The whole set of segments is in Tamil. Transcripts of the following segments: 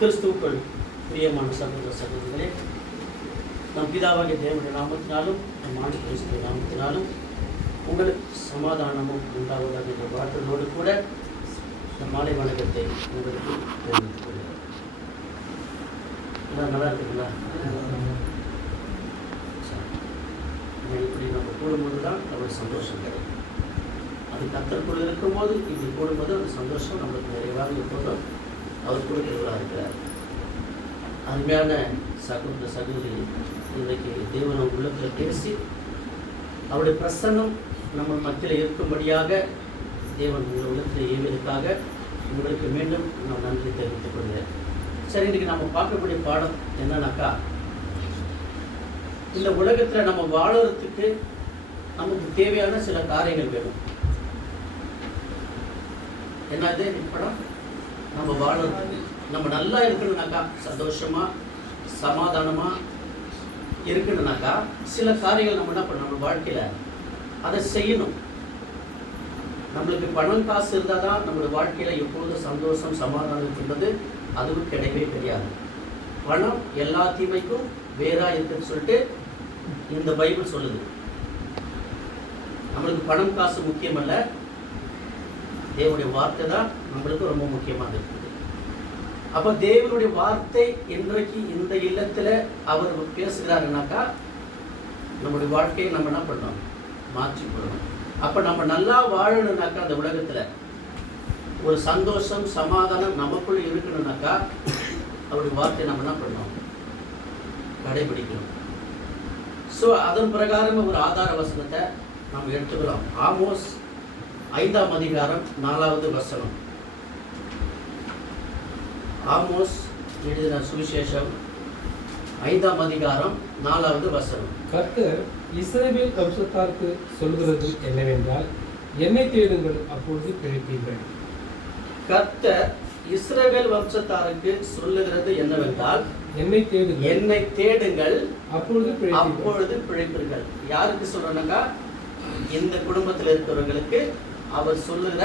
கிறிஸ்துவுக்குள் பிரியமான சகோதர சகோதரிகளே, நம் பிதாவாகிய தேவனுடைய நாமத்தினாலும் நம் ஆண்டு கிறிஸ்துவின் நாமத்தினாலும் உங்களுக்கு சமாதானமும் உண்டாவதாக என்ற வாழ்க்கையோடு கூட இந்த மாலை வணக்கத்தை உங்களுக்கு தெரிவித்துக் கொள்கிறேன். நல்லா இருக்குங்களா? இப்படி நம்ம கூடும்போது தான் நம்மளுக்கு சந்தோஷம் கிடைக்கும். அது கர்த்தருக்குள் இருக்கும்போது இப்படி கூடும்போது அந்த சந்தோஷம் நம்மளுக்கு நிறைவாக எப்போதும் அவர் கொடுக்கிறவராக இருக்கிறார். அருமையான சகோதர சகோதரி, இன்றைக்கு தேவன் உள்ளத்தில் பேசி அவருடைய பிரசன்னம் நம்ம மத்தியில் இருக்கும்படியாக தேவன் உங்கள் உள்ளத்தில் ஏவியதுக்காக உங்களுக்கு மீண்டும் நான் நன்றி தெரிவித்துக் கொள்கிறேன். சரி, இன்றைக்கி நம்ம பார்க்கக்கூடிய பாடம் என்னன்னாக்கா, இந்த உலகத்தில் நம்ம வாழறதுக்கு நமக்கு தேவையான சில காரியங்கள் வேணும். என்னது படம்? நம்ம வாழறதுக்கு நம்ம நல்லா இருக்கணும்னாக்கா, சந்தோஷமா சமாதானமா இருக்கணும்னாக்கா சில காரியங்கள் நம்ம என்ன பண்ணணும், நம்ம வாழ்க்கையில அதை செய்யணும். நம்மளுக்கு பணம் காசு இருந்தால் தான் நம்மளுடைய வாழ்க்கையில எப்பொழுதும் சந்தோஷம் சமாதானம் இருக்கின்றது, அதுவும் கிடையவே கிடையாது. பணம் எல்லா தீமைக்கும் வேறா இருக்குன்னு சொல்லிட்டு இந்த பைபிள் சொல்லுது. நம்மளுக்கு பணம் காசு முக்கியமல்ல, தேவனுடைய வார்த்தை தான் நம்மளுக்கு ரொம்ப முக்கியமாக இருக்குது. அப்போ தேவனுடைய வார்த்தை இன்றைக்கு இந்த இல்லத்தில் அவர் பேசுகிறாருனாக்கா நம்முடைய வாழ்க்கையை நம்ம என்ன பண்ணணும், மாற்றி கொள்ளணும். அப்போ நம்ம நல்லா வாழணும்னாக்கா, அந்த உலகத்தில் ஒரு சந்தோஷம் சமாதானம் நமக்குள்ள இருக்கணும்னாக்கா அவருடைய வார்த்தை நம்ம என்ன பண்ணணும், கடைபிடிக்கணும். ஸோ அதன் பிரகாரம் ஒரு ஆதார வசனத்தை நம்ம எடுத்துக்கிறோம். ஆமோஸ் 5ஆம் அதிகாரம் 4வது வசனம். ஆமோஸ் எழுதின சுவிசேஷம் 5ஆம் அதிகாரம் 4வது வசனம். கர்த்தர் இஸ்ரவேல் வம்சத்தாருக்கு சொல்கிறது என்னவென்றால், என்னை தேடுங்கள் அப்பொழுது பிழைப்பீர்கள். கர்த்தர் இஸ்ரவேல் வம்சத்தாருக்கு சொல்லுகிறது என்னவென்றால், என்னை தேடுங்கள் அப்பொழுது பிழைப்பீர்கள். யாருக்கு சொல்றாங்க? இந்த குடும்பத்தில் இருக்கிறவர்களுக்கு அவர் சொல்லுகிற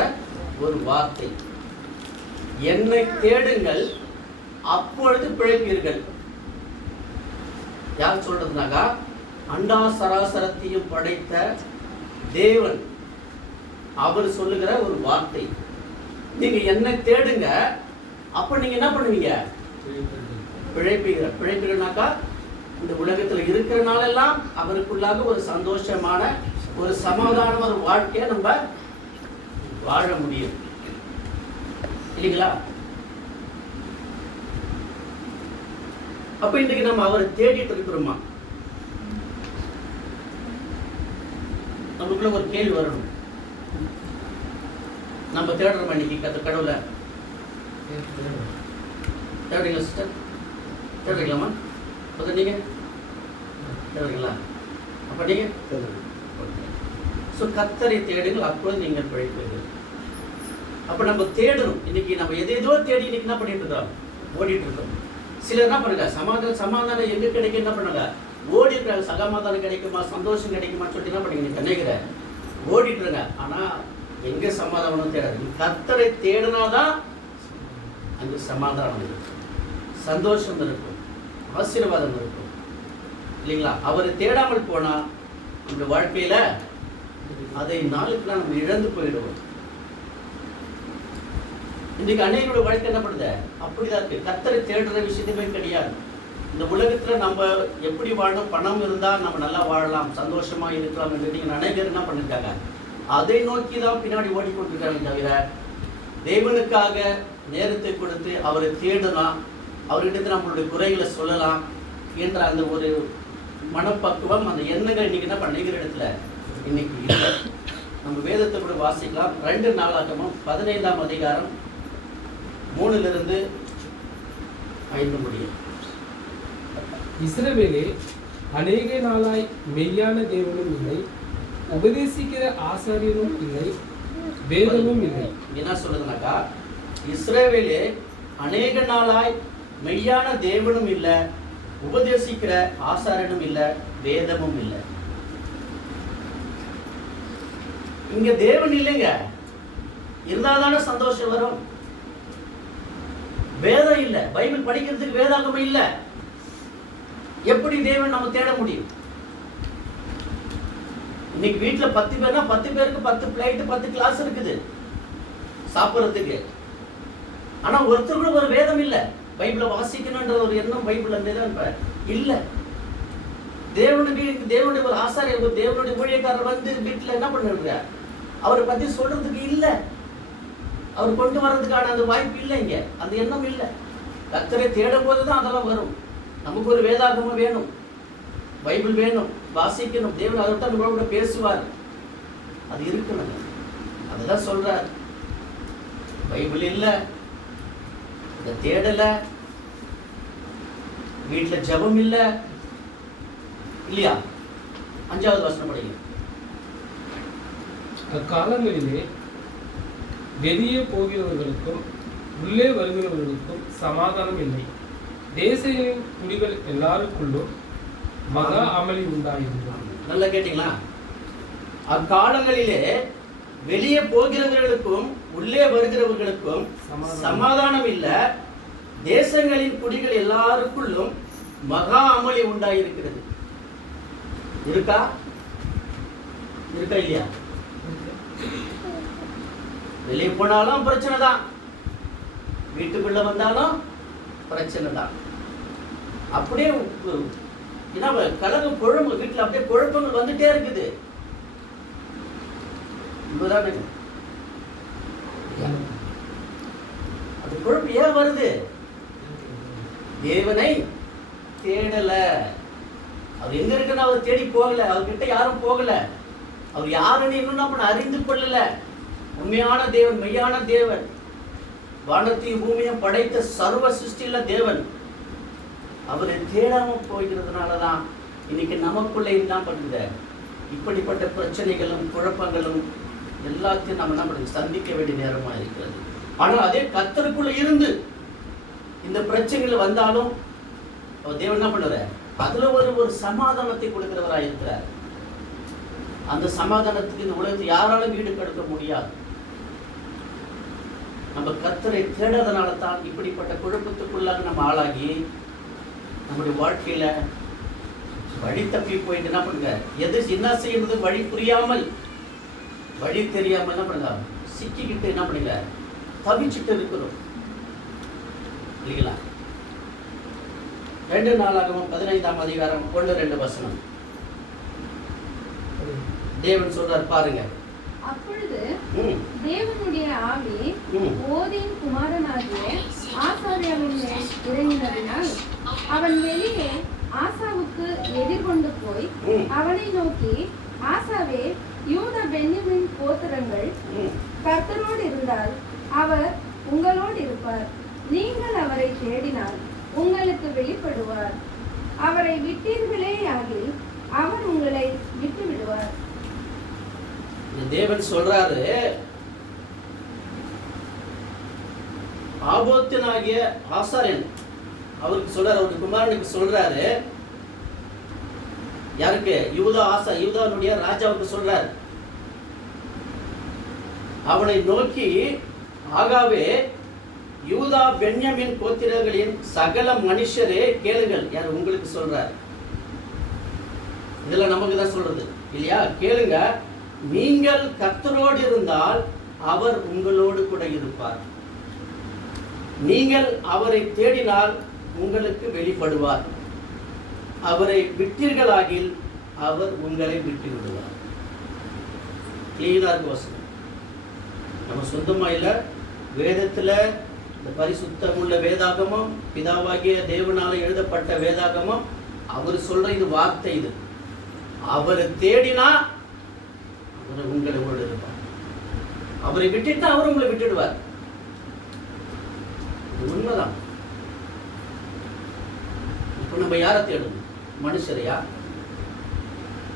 ஒரு வார்த்தை, என்னை தேடுங்கள் அப்பொழுது பிழைப்பீர்கள். யார் சொல்றதுனாக்கா, அண்டா சராசரத்தையும் படைத்த தேவன் அவர் சொல்லுகிற ஒரு வார்த்தை. நீங்க என்னை தேடுங்க, அப்ப நீங்க என்ன பண்ணுவீங்க, பிழைப்பீர்கள். பிழைப்பீர்கள்னாக்கா இந்த உலகத்துல இருக்கிற நாளெல்லாம் அவருக்குள்ளாக ஒரு சந்தோஷமான ஒரு சமாதான ஒரு வாழ்க்கையை நம்ம வாழ முடியும், இல்லைங்களா? அப்ப இன்றைக்கு நம்ம அவரை தேடிட்டு இருக்கிறோமா? நமக்குள்ள ஒரு கேள்வி வரணும், நம்ம தேடுறோமா இன்னைக்கு கடவுளை? தேடுறீங்களா சிஸ்டர்? தேடுறீங்களாமா? நீங்க தேடுறீங்களா? அப்ப நீங்க கர்த்தரை தேடுங்கள் அப்பொழுது நீங்கள் பிழைப்பீர்கள். அப்ப நம்ம தேடணும். இன்னைக்கு நம்ம எதோ தேடி இன்னைக்கு என்ன பண்ணிட்டு இருக்கோம், ஓடிட்டு இருக்கோம். சிலர் என்ன பண்ணுங்க, சமாதானம் எங்க கிடைக்கும் என்ன பண்ணுங்க, ஓடி இருக்காங்க. சமாதானம் கிடைக்குமா, சந்தோஷம் கிடைக்குமா சொல்லிட்டு என்ன பண்ணீங்க, நினைக்கிற ஓடிட்டு இருங்க. ஆனா எங்க சமாதானம் தேடாது. கர்த்தரை தேடினாதான் அங்க சமாதானம் இருக்கும், சந்தோஷம் இருக்கும், ஆசீர்வாதம் இருக்கும், இல்லைங்களா? அவரை தேடாமல் போனா நம்ம வாழ்க்கையில அதை நாளுக்கு நம்ம இழந்து போயிடுவோம். இன்னைக்கு அநேகரோட வாழ்க்கை என்ன பண்ணுது, அப்படிதான் இருக்கு. கர்த்தரை தேடுற விஷயத்துமே கிடையாது. இந்த உலகத்துல நம்ம எப்படி வாழணும், பணம் இருந்தா நம்ம நல்லா வாழலாம், சந்தோஷமா இருக்கலாம் என்று நீங்க அநேகர் என்ன பண்ணிருக்காங்க, அதை நோக்கி தான் பின்னாடி ஓடிக்கொண்டிருக்காங்க. தவிர தேவனுக்காக நேரத்தை கொடுத்து அவரை தேடலாம், அவர்கிட்ட நம்மளுடைய குறைகளை சொல்லலாம் என்ற அந்த ஒரு மனப்பக்குவம், அந்த எண்ணங்கள் இன்னைக்கு என்ன பண்ணிக்கிற இடத்துல இன்னைக்கு இல்லை. நம்ம வேதத்தை கூட வாசிக்கலாம். 2 நாளாகமம் 15ஆம் அதிகாரம் 3 - 5 முடியும். இஸ்ரவேலே, அநேக நாளாய் மெய்யான தேவனும் இல்லை, உபதேசிக்கிற ஆசாரியனும் இல்லை, வேதமும் இல்லை. என்ன சொல்றதுனாக்கா, இஸ்ரவேலே அநேக நாளாய் மெய்யான தேவனும் இல்லை, உபதேசிக்கிற ஆசாரியனும் இல்லை, வேதமும் இல்லை. இங்க தேவன் இல்லைங்க, இருந்தாதானே சந்தோஷம் வரும். வேதம் இல்ல, பைபிள் படிக்கிறதுக்கு வேதாகமம் இல்ல, எப்படி தேவன் நம்ம தேட முடியும்? இன்னைக்கு வீட்டுல 10 பேர்னா 10 பேருக்கு 10 பிளேட் 10 கிளாஸ் இருக்குது சாப்பிட்றதுக்கு. ஆனா ஒருத்தர் கூட ஒரு வேதம் இல்ல, பைபிளை வாசிக்கணும்ன்ற ஒரு எண்ணம் பைபிள் அந்த இல்ல. தேவனுடைய ஒரு ஆசாரியர், தேவனுடைய ஊழியக்காரர் வந்து வீட்டுல என்ன பண்ணிருக்கிறார், அவரை பத்தி சொல்றதுக்கு இல்ல, அவர் கொண்டு வர்றதுக்கான அந்த வாய்ப்பு இல்லை, இங்க அந்த எண்ணம் இல்லை. கர்த்தரை தேடும் போதுதான் அதெல்லாம் வரும். நமக்கு ஒரு வேதாகமம் வேணும், பைபிள் வேணும், வாசிக்கணும். தேவன் அதைத்தான் நம்மளோட பேசுவார், அது இருக்கணும். அதுதான் சொல்றார். பைபிள் இல்ல, இதை தேடல, வீட்டுல ஜெபம் இல்ல, இல்லையா? 5வது வசனம் படிங்க. அக்காலங்களிலே வெளியே போகிறவர்களுக்கும் உள்ளே வருகிறவர்களுக்கும் சமாதானம் இல்லை. தேசங்களின் குடிகள் எல்லாருக்குள்ளும் மகா அமளி உண்டாயிருந்தது. நல்லா கேட்டீங்களா? அக்காலங்களிலே வெளியே போகிறவர்களுக்கும் உள்ளே வருகிறவர்களுக்கும் சமாதானம் இல்ல, தேசங்களின் குடிகள் எல்லாருக்குள்ளும் மகா அமளி உண்டாயிருக்கிறது. இருக்கா? இருக்கா இல்லையா? வெளியே போனாலும் பிரச்சனை தான், வீட்டுக்குள்ள வந்தாலும் பிரச்சனை தான். அப்படியே கலகம் குழம்பு வீட்டுல அப்படியே குழப்பங்கள் வந்துட்டே இருக்குது. அது குழப்பம் ஏன் வருது? தேவனை தேடல. அவர் எங்க இருக்குன்னு அவர் தேடி போகல, அவர்கிட்ட யாரும் போகல, அவர் யாருன்னு இன்னும் அறிந்து கொள்ளல. உண்மையான தேவன், மெய்யான தேவன், வானத்தையும் பூமியும் படைத்த சர்வ சிருஷ்டில தேவன், அவரை தேடாம போகிறதுனாலதான் இன்னைக்கு நமக்குள்ள என்ன பண்ணுது, இப்படிப்பட்ட பிரச்சனைகளும் குழப்பங்களும் எல்லாத்தையும் நம்ம என்ன பண்ணுறது, சந்திக்க வேண்டிய நேரமா இருக்கிறது. ஆனால் அதே கர்த்தருக்குள்ள இருந்து இந்த பிரச்சனைகள் வந்தாலும் தேவன் என்ன பண்ணுற, அதுல ஒரு சமாதானத்தை கொடுக்கிறவரா இருக்கிறார். அந்த சமாதானத்துக்கு இந்த உலகத்தை யாராலும் ஈடு கொடுக்க முடியாது. நம்ம கர்த்தரை தேடாதனால தான் இப்படிப்பட்ட குழப்பத்துக்குள்ளாக நம்ம ஆளாகி நம்முடைய வாழ்க்கையில வழி தப்பி போயிட்டு என்ன பண்ணுங்க, எது என்ன செய்யறது வழி புரியாமல், வழி தெரியாம என்ன பண்ணுங்க, சிக்கிக்கிட்டு என்ன பண்ணுங்க, தவிச்சுட்டு இருக்கிறோம் இல்லைங்களா? 2 நாளாகவும் 15ஆம் அதிகாரம் 1-2 வசனம் தேவன் சொல்றார் பாருங்க. அப்பொழுது தேவனுடைய ஆவி ஓதின் குமாரனாகிய ஆசாரியாவின் மேல் இறங்கினதினால் அவன் வெளியே ஆசாவுக்கு எதிர்கொண்டு போய் அவனை நோக்கி, ஆசாவே, யூதா பென்யமீன் கோத்திரங்கள் கர்த்தரோடு இருந்தால் அவர் உங்களோடு இருப்பார். நீங்கள் அவரை தேடினால் உங்களுக்கு வெளிப்படுவார். அவரை விட்டீர்களேயாகில் அவர் உங்களை விட்டு விடுவார். தேவன் சொல்றாரு, ஆபோத்தினாகிய ஆசாரியன் அவருக்கு சொல்றாரு, அவருடைய குமாரனுக்கு சொல்றாரு. யாருக்கு? யூதானுடைய ராஜாவுக்கு சொல்றாரு. அவனை நோக்கி, ஆகாவே, யூதா பென்யமீன் கோத்திரங்களின் சகல மனுஷரே கேளுங்கள். யார்? உங்களுக்கு சொல்றார். இதெல்லாம் நமக்கு தான் சொல்றது இல்லையா? கேளுங்க, நீங்கள் கர்த்தரோடு இருந்தால் அவர் உங்களோடு கூட இருப்பார். நீங்கள் அவரை தேடினால் உங்களுக்கு வெளிப்படுவார். அவரை விட்டீர்களாகில் அவர் உங்களை விட்டு விடுவார். கிளீனா இருக்கு வசனம். நம்ம சொந்தமா இல்ல, வேதத்துல இந்த பரிசுத்தமுள்ள வேதாகமம், பிதாவாகிய தேவனால எழுதப்பட்ட வேதாகமம், அவர் சொல்ற இது வார்த்தை. இது அவரை தேடினா அவர் உங்களோடு இருப்பார். அவரை விட்டுட்டா அவர் உங்களை விட்டுடுவார். இது உண்மைதான். இப்ப நம்ம யாரை தேடணும்? மனுஷரையா,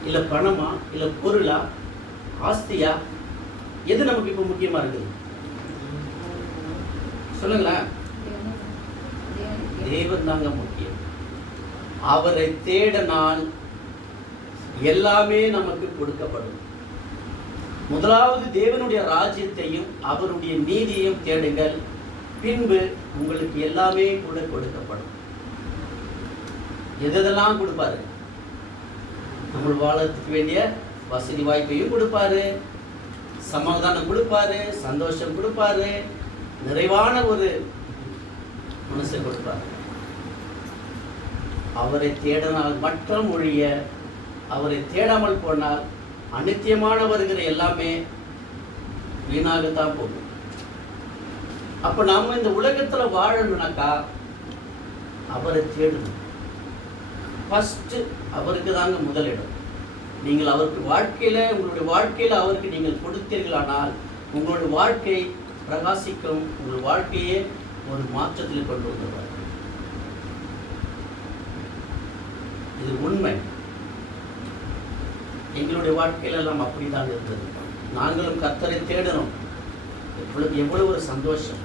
இல்ல பணமா, இல்ல பொருளா, ஆஸ்தியா? எது நமக்கு இப்ப முக்கியமா இருக்குது? சொல்லுங்களேன். தேவன் தாங்க முக்கியம். அவரை தேடினால் எல்லாமே நமக்கு கொடுக்கப்படும். முதலாவது தேவனுடைய ராஜ்யத்தையும் அவருடைய நீதியையும் தேடுங்கள், பின்பு உங்களுக்கு எல்லாமே கூட கொடுக்கப்படும். எதெல்லாம் கொடுப்பாரு? நம்ம வாழறதுக்கு வேண்டிய வசதி வாய்ப்பையும் கொடுப்பாரு, சமாதானம் கொடுப்பாரு, சந்தோஷம் கொடுப்பாரு, நிறைவான ஒரு மனசை கொடுப்பாரு. அவரை தேடினால் மட்டும் ஒழிய, அவரை தேடாமல் போனால் அநித்தியமான வருகிற எல்லாமே வீணாகத்தான் போகும். அப்ப நாம இந்த உலகத்துல வாழணும்னாக்கா அவரை தேடணும். ஃபர்ஸ்ட் அவருக்கு தாங்க முதலிடம். நீங்கள் அவருக்கு வாழ்க்கையில, உங்களுடைய வாழ்க்கையில அவருக்கு நீங்கள் கொடுத்தீர்களானால் உங்களுடைய வாழ்க்கை பிரகாசிக்கும், உங்கள் வாழ்க்கையே ஒரு மாற்றத்தில் கொண்டு வந்துடுவார். இது உண்மை. எங்களுடைய வாழ்க்கையில எல்லாம் அப்படித்தான் இருந்தது. நாங்களும் கர்த்தரை தேடணும். எவ்வளவு ஒரு சந்தோஷம்.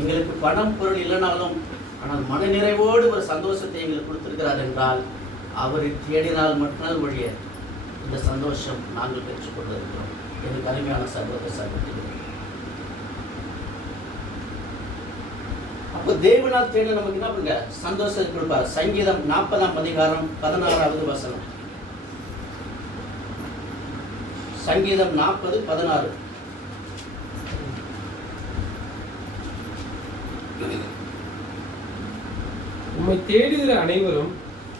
எங்களுக்கு பணம் பொருள் இல்லைனாலும் ஆனால் மன நிறைவோடு ஒரு சந்தோஷத்தை எங்களுக்கு கொடுத்திருக்கிறார் என்றால் அவரை தேடினால் மட்டும்தான் வழிய இந்த சந்தோஷம் நாங்கள் பெற்றுக்கொண்டிருக்கிறோம். எனக்கு அருமையான சகோதர சகோதரிகளே, அப்போ தேவனால் தேட நமக்கு என்ன பண்ணுங்க? சந்தோஷத்தை கொடுப்பார். சங்கீதம் 40ஆம் அதிகாரம் 16வது வசனம். சங்கீதம் 40:16. உம்மை தேடுகிற அனைவரும்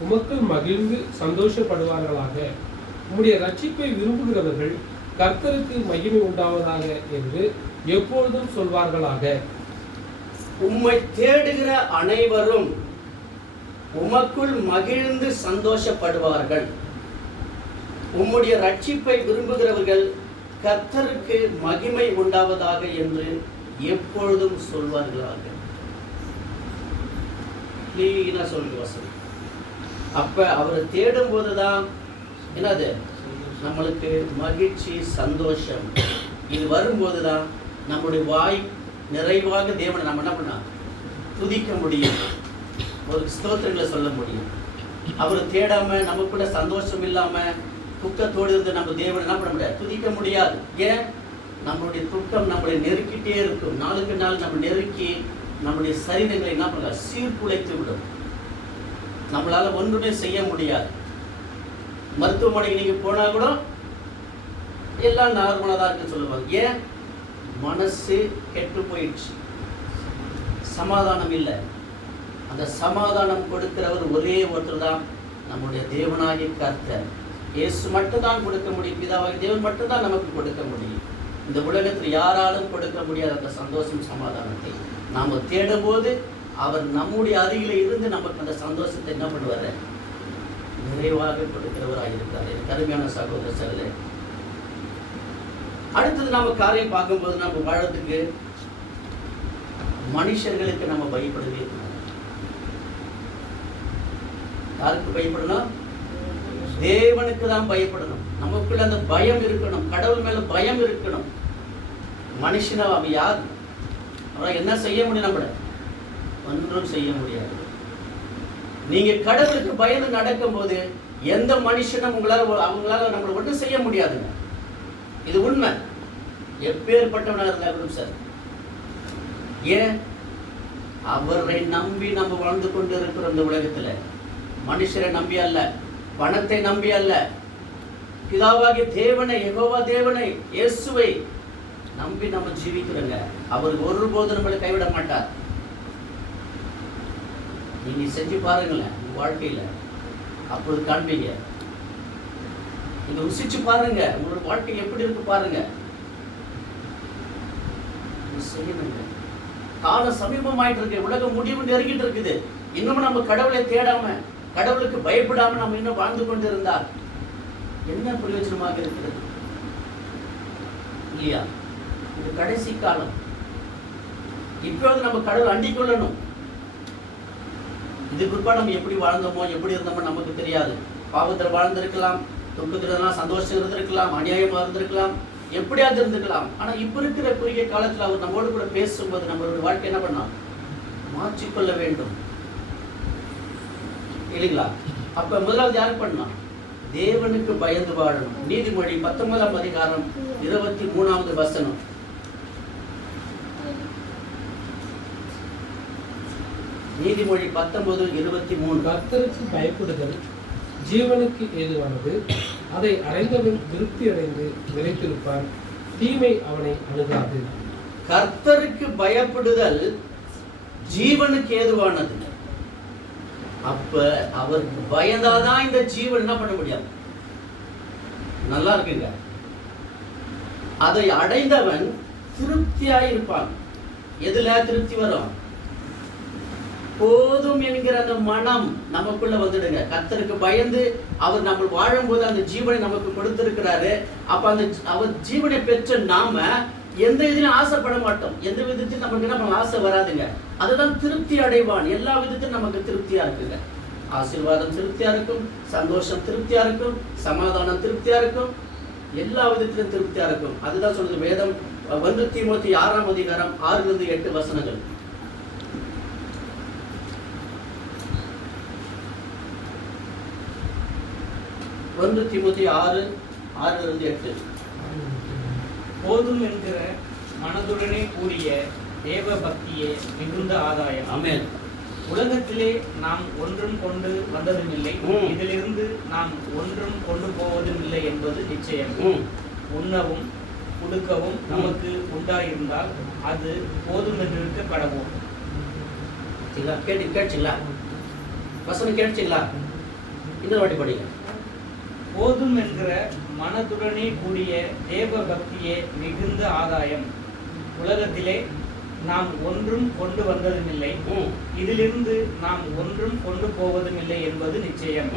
உமக்குள் மகிழ்ந்து சந்தோஷப்படுவார்களாக. உம்முடைய ரட்சிப்பை விரும்புகிறவர்கள் கர்த்தருக்கு மகிமை உண்டாவதாக என்று எப்பொழுதும் சொல்வார்களாக. உம்மை தேடுகிற அனைவரும் உமக்குள் மகிழ்ந்து சந்தோஷப்படுவார்கள். உம்முடைய ரட்சிப்பை விரும்புகிறவர்கள் கர்த்தருக்கு மகிமை உண்டாவதாக என்று எப்பொழுதும் சொல்வார்களாக. கிளீனா சொல்லுங்க வசனம். அப்ப அவரை தேடும் போதுதான் என்னது நம்மளுக்கு மகிழ்ச்சி, சந்தோஷம். இது வரும்போதுதான் நம்முடைய வாய் நிறைவாக தேவனை நம்ம என்ன பண்ணா துதிக்க முடியும், ஒரு ஸ்தோத்திரங்களை சொல்ல முடியும். அவரை தேடாம நமக்குள்ள சந்தோஷம் இல்லாம துக்கத்தோடு இருந்து நம்ம தேவனை என்ன பண்ண முடியாது, துதிக்க முடியாது. ஏன்? நம்மளுடைய துக்கம் நம்மளை நெருக்கிட்டே இருக்கும். நாளுக்கு நாள் நம்ம நெருக்கி நம்முடைய சரீரங்களை என்ன பண்ண சீர்குலைத்து விடும். நம்மளால ஒன்றுமே செய்ய முடியாது. மருத்துவமனைக்கு நீங்க போனா கூட எல்லாம் நார்மலா தான் இருக்குன்னு சொல்லுவாங்க. ஏன்? மனசு கெட்டு போயிடுச்சு, சமாதானம் இல்லை. அந்த சமாதானம் கொடுக்கிறவர் ஒரே ஒருத்தர் தான், நம்முடைய தேவனாகிய கர்த்தர். இயேசு மட்டும்தான் கொடுக்க முடியும். பிதாவாகிய தேவன் மட்டும்தான் நமக்கு கொடுக்க முடியும். இந்த உலகத்தில் யாராலும் கொடுக்க முடியாத அந்த சந்தோஷம், சமாதானத்தை நாம் தேடும் போது அவர் நம்முடைய அருகில இருந்து நமக்கு அந்த சந்தோஷத்தை என்ன பண்ணுவார், நிறைவாக கொடுக்கிறவராக இருக்கிறார். கருமையான சகோதர சகோதரர்களே, அடுத்தது நம்ம காரியம் பார்க்கும்போது நம்ம வாழறதுக்கு மனுஷர்களுக்கு நம்ம பயப்படவே இருக்கணும். யாருக்கு பயப்படணும்? தேவனுக்கு தான் பயப்படணும். நமக்குள்ள அந்த பயம் இருக்கணும், கடவுள் மேல பயம் இருக்கணும். மனுஷனா அவன் யார்? அவன் என்ன செய்ய முடியும்? நம்மள ஒன்றும் செய்ய முடியாது. நீங்க கடவுளுக்கு பயந்து நடக்கும் போது எந்த மனுஷனும் அவங்களால நம்மளை ஒன்றும் செய்ய முடியாதுங்க. இது உண்மை. எப்பேற்பட்டவனாக இருந்தாலும் சார். ஏன்? அவரை நம்பி நம்ம வாழ்ந்து கொண்டு இருக்கிறோம் இந்த உலகத்துல. மனுஷரை நம்பி அல்ல, பணத்தை நம்பி அல்ல, பிதாவாகிய தேவனை, யெகோவா தேவனை, இயேசுவை நம்பி நம்ம ஜீவிக்கிறோங்க. அவர் ஒருபோதும் நம்மளை கைவிட மாட்டார். நீங்க செஞ்சு பாருங்களேன் உங்க வாழ்க்கையில, அப்போது காண்பீங்க. நீங்க ருசிச்சு பாருங்க, உங்களோட வாழ்க்கை எப்படி இருக்கு பாருங்க. செய்யணுங்க. காலம் சமீபமாயிட்டு இருக்கு, உலகம் முடிவு நெருங்கிட்டு இருக்குது. இன்னும் நம்ம கடவுளை தேடாம, கடவுளுக்கு பயப்படாம நம்ம இன்னும் வாழ்ந்து கொண்டு இருந்தால் என்ன பிரயோஜனமாக இருக்கிறது இல்லையா? இது கடைசி காலம். இப்போது நம்ம கடவுள் அண்டிக் கொள்ளணும். இது குறிப்பா நம்ம எப்படி வாழ்ந்தோமோ, எப்படி இருந்தோமோ நமக்கு தெரியாது. பாவத்தில் வாழ்ந்திருக்கலாம், துக்கத்துல சந்தோஷம் இருந்திருக்கலாம், அநியாயமா இருந்திருக்கலாம், எப்படியாவது இருந்திருக்கலாம். ஆனா இப்ப இருக்கிற குறுகிய காலத்துல அவர் நம்மோடு கூட பேசும்போது நம்மளுடைய வாழ்க்கை என்ன பண்ணா மாற்றிக்கொள்ள வேண்டும் இல்லைங்களா? அப்ப முதலாவது யாரு பண்ணலாம்? தேவனுக்கு பயந்து வாழணும். நீதிமொழி 19ஆம் அதிகாரம் 23வது வசனம். நீதிமொழி 19:23. கர்த்தருக்கு பயப்படுதல் ஜீவனுக்கு ஏதுவானது, அதை அடைந்தவன் திருப்தி அடைந்து நிலைத்திருப்பான், தீமை அவனை அணுகாது. கர்த்தருக்கு பயப்படுதல் ஜீவனுக்கு ஏதுவானது. அப்ப அவருக்கு பயந்தாதான் இந்த ஜீவன் என்ன பண்ண முடியாது. நல்லா இருக்குங்க. அதை அடைந்தவன் திருப்தியாய் இருப்பான். எதுல திருப்தி வரும்? போதும் என்கிற அந்த மனம் நமக்குள்ள வந்துடுங்க. கர்த்தருக்கு பயந்து அவர் நம்ம வாழும்போது அந்த ஜீவனை நமக்கு கொடுத்திருக்கிறாரு. அப்ப அந்த அவர் ஜீவனை பெற்ற நாம எந்த இதுலையும் ஆசைப்பட மாட்டோம். எந்த விதத்திலும் நமக்கு என்ன ஆசை வராதுங்க. அதுதான் திருப்தி அடைவான். எல்லா விதத்திலும் நமக்கு திருப்தியா இருக்குங்க. ஆசீர்வாதம் திருப்தியா இருக்கும், சந்தோஷம் திருப்தியா இருக்கும், சமாதானம் திருப்தியா இருக்கும், எல்லா விதத்திலும் திருப்தியா இருக்கும். அதுதான் சொல்றது வேதம். 1 தீமோத்தி 6ஆம் அதிகாரம் 6-8 வசனங்கள். 1 தீமோத்தி 6:6-8. போதும் என்கிற மனதுடனே கூடிய தேவ பக்தியே மிகுந்த ஆதாயம். ஆமென். உலகத்திலே நாம் ஒன்றும் கொண்டு வந்ததுமில்லை, இதிலிருந்து நாம் ஒன்றும் கொண்டு போவதும் இல்லை என்பது நிச்சயம். உண்ணவும் உடுக்கவும் நமக்கு உண்டாயிருந்தால் அது போதும் என்று கடவோம். கேட்டுங்களா? வசனம் கேட்டுங்களா? இன்னொரு வாட்டி படிங்க. போதும் என்கிற மனதுடனே கூடிய தேவ பக்தியே மிகுந்த ஆதாயம். உலகத்திலே நாம் ஒன்றும் கொண்டு வந்ததுமில்லை, இதிலிருந்து நாம் ஒன்றும் கொண்டு போவதும் இல்லை என்பது நிச்சயம்.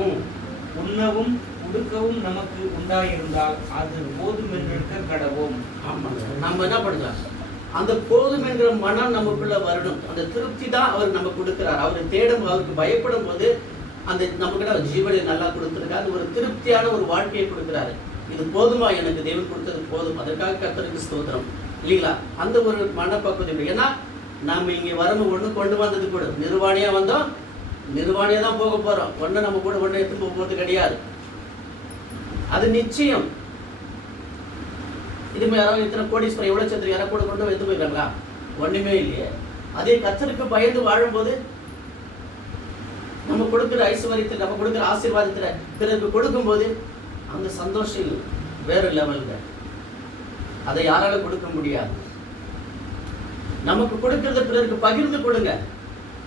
உண்ணவும் உடுக்கவும் நமக்கு உண்டாயிருந்தால் அது போதும் என்று கடவோம். நம்ம என்ன பண்ணலாம்? அந்த போதும் என்கிற மனம் நமக்குள்ள வரணும். அந்த திருப்தி தான் அவர் நமக்கு கொடுக்கிறார். அவர் தேடும், அவருக்கு பயப்படும் போது அந்த நமக்கு ஜீவனை நல்லா கொடுத்துருக்காரு. ஒரு திருப்தியான ஒரு வாழ்க்கையை கொடுக்கிறாரு. இது போதுமா, எனக்கு தேவன் கொடுத்தது போதும், அதற்காக கர்த்தருக்கு ஸ்தோத்திரம் இல்லைங்களா? அந்த ஒரு மனப்பக்குவம். ஏன்னா நம்ம இங்கே வரம்பு ஒன்று கொண்டு வந்தது கூட நிர்வாணியா வந்தோம், நிர்வாணியா தான் போக போறோம். ஒன்று நம்ம கூட ஒன்று எடுத்து போகிறது கிடையாது. அது நிச்சயம். இது யாராவது இத்தனை கோடீஸ்வரர் எவ்வளோ சத்திரம் யாராவது கூட கொண்டு எடுத்து போயிருக்காங்களா? ஒன்றுமே இல்லையே. அதே கர்த்தருக்கு பயந்து வாழும்போது நம்ம கொடுக்குற ஐஸ்வர்யத்தில், நம்ம கொடுக்குற ஆசீர்வாதத்தில் பிறருக்கு கொடுக்கும்போது அந்த சந்தோஷம் வேறு லெவலுங்க. அதை யாராலும் கொடுக்க முடியாது. நமக்கு கொடுக்கறத பிறருக்கு பகிர்ந்து கொடுங்க,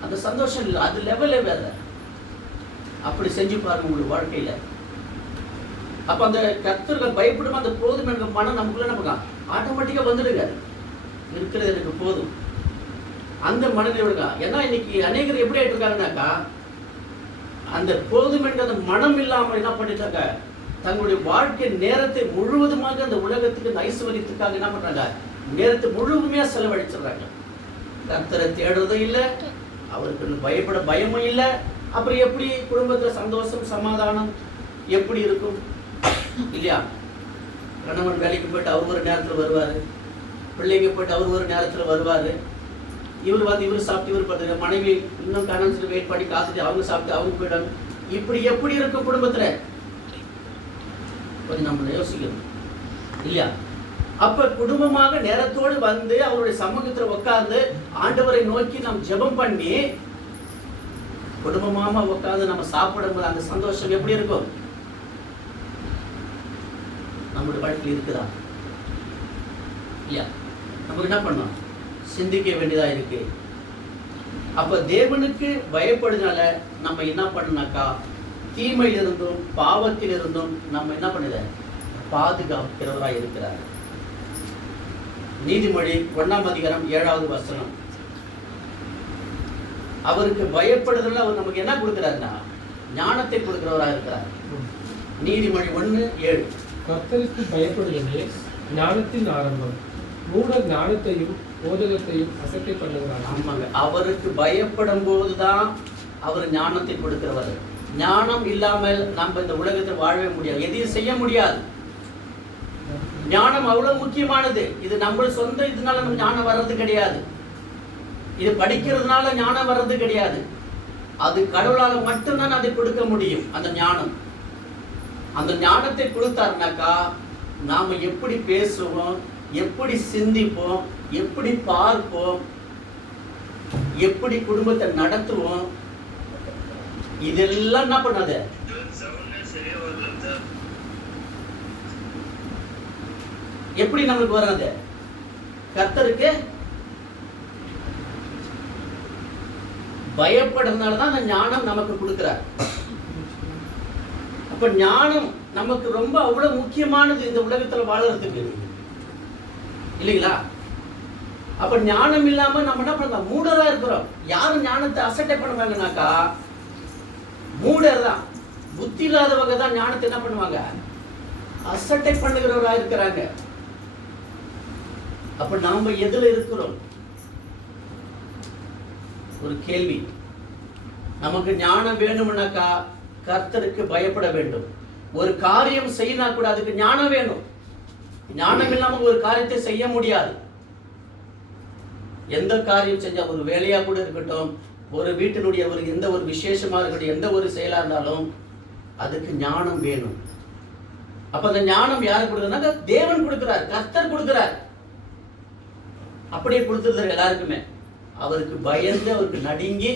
அந்த சந்தோஷம் இல்லை, அது லெவலே வேற. அப்படி செஞ்சு பாருங்க உங்களுக்கு வாழ்க்கையில. அப்ப அந்த கர்த்தருக்கு பயப்படும் அந்த போதும் என்ற மனம் நமக்குள்ள நமக்கு ஆட்டோமேட்டிக்கா வந்துடுங்க. இருக்கிறது எனக்கு போதும் அந்த மனநிலை இருக்கா. ஏன்னா இன்னைக்கு அநேகர் எப்படி ஆயிட்டு இருக்காங்கன்னாக்கா, அந்த போதும் என்ற அந்த மனம் இல்லாமல் என்ன பண்ணிட்டாங்க, தங்களுடைய வாழ்க்கை நேரத்தை முழுவதுமாக அந்த உலகத்துக்கு, அந்த ஐஸ்வர்யத்துக்காக என்ன பண்றாங்க, நேரத்தை முழுமையா செலவழிச்சிடுறாங்க. கர்த்தரை தேடுறதும் இல்லை, அவருக்கு பயப்பட பயமும் இல்லை. அப்புறம் எப்படி குடும்பத்துல சந்தோஷம் சமாதானம் எப்படி இருக்கும் இல்லையா? கணவன் வேலைக்கு போயிட்டு அவர் ஒரு நேரத்தில் வருவாரு, பிள்ளைங்க போயிட்டு அவர் ஒரு நேரத்தில் வருவாரு, இவர் இவர் சாப்பிட்டு இவர் பார்த்து, மனைவி இன்னும் கணவன் வெயிட் பண்ணி காத்துட்டு அவங்க சாப்பிட்டு அவங்க போயிடாங்க. இப்படி எப்படி இருக்கும் குடும்பத்துல? கொஞ்சம் நம்ம யோசிக்கணும் இல்லையா? அப்ப குடும்பமாக நேரத்தோடு வந்து அவருடைய சமூகத்துல உட்கார்ந்து ஆண்டவரை நோக்கி நாம் ஜெபம் பண்ணி குடும்பமாக உட்கார்ந்து நம்ம சாப்பிடும்போது அந்த சந்தோஷம் எப்படி இருக்கும்? நம்முடைய வாழ்க்கையில் இருக்குதா இல்லையா? நமக்கு என்ன பண்ணோம், சிந்திக்க வேண்டியதா இருக்கு. அப்ப தேவனுக்கு பயப்படுறதுனால நம்ம என்ன பண்ணாக்கா, தீமையிலிருந்தும் பாவத்திலிருந்தும் நம்ம என்ன பண்ணுத பாதுகாக்கிறவராக இருக்கிறார். நீதிமொழி 1ஆம் அதிகாரம் 7வது வசனம். அவருக்கு பயப்படுறதுல அவர் நமக்கு என்ன கொடுக்கிறாருன்னா ஞானத்தை கொடுக்கிறவராக இருக்கிறார். நீதிமொழி 1:7. கர்த்தருக்கு பயப்படுவதே ஞானத்தின் ஆரம்பம், மூட ஞானத்தையும் போதகத்தையும் அசட்டை பண்ணுகிறார். ஆமாங்க, அவருக்கு பயப்படும் போதுதான் அவர் ஞானத்தை கொடுக்கிறவர். ஞானம் இல்லாமல் நம்ம இந்த உலகத்தில் வாழவே முடியாது, எதையும் செய்ய முடியாது. ஞானம் அவ்வளவு முக்கியமானது. இது நம்ம சொந்த இதனால நம்ம ஞானம் வர்றது கிடையாது, இது படிக்கிறதுனால ஞானம் வர்றது கிடையாது. அது கடவுளால மட்டும்தான் அதை கொடுக்க முடியும். அந்த ஞானம் அந்த ஞானத்தை கொடுத்தாருனாக்கா நாம எப்படி பேசுவோம், எப்படி சிந்திப்போம், எப்படி பார்ப்போம், எப்படி குடும்பத்தை நடத்துவோம், இதெல்லாம் என்ன பண்ணாது? எப்படி நம்மளுக்கு வராது? கர்த்தருக்கு பயப்படுறதுனாலதான் அந்த ஞானம் நமக்கு கொடுக்கிறார். அப்ப ஞானம் நமக்கு ரொம்ப அவ்வளவு முக்கியமானது இந்த உலகத்துல வாழறதுக்கு, இல்லைங்களா? அப்ப ஞானம் இல்லாம நம்ம என்ன பண்ணலாம்? மூடரா இருக்கிறோம். யாரும் ஞானத்தை அசட்டை பண்ணுவாங்கனாக்கா மூடர் தான். புத்தி இல்லாதவங்க தான் ஞானத்தை என்ன பண்ணுவாங்க? அசட்டை பண்ணுகிறவரா இருக்கிறாங்க. அப்ப நாம எதுல இருக்கிறோம்? ஒரு கேள்வி. நமக்கு ஞானம் வேணும்னாக்கா கர்த்தருக்கு பயப்பட வேண்டும். ஒரு காரியம் செய்யினா கூட அதுக்கு ஞானம் வேணும். ஞானம் இல்லாம ஒரு காரியத்தை செய்ய முடியாது. எந்த காரியம் செஞ்சா, ஒரு வேலையா கூட இருக்கட்டும், ஒரு வீட்டினுடைய ஒரு எந்த ஒரு விசேஷமா இருக்கட்டும், எந்த ஒரு செயலா இருந்தாலும் அதுக்கு ஞானம் வேணும். அப்ப அந்த ஞானம் யாரு கொடுக்குறாங்க? தேவன் கொடுக்கிறார், கர்த்தர் கொடுக்கிறார். அப்படியே கொடுத்துருந்தார் எல்லாருக்குமே. அவருக்கு பயந்து, அவருக்கு நடுங்கி,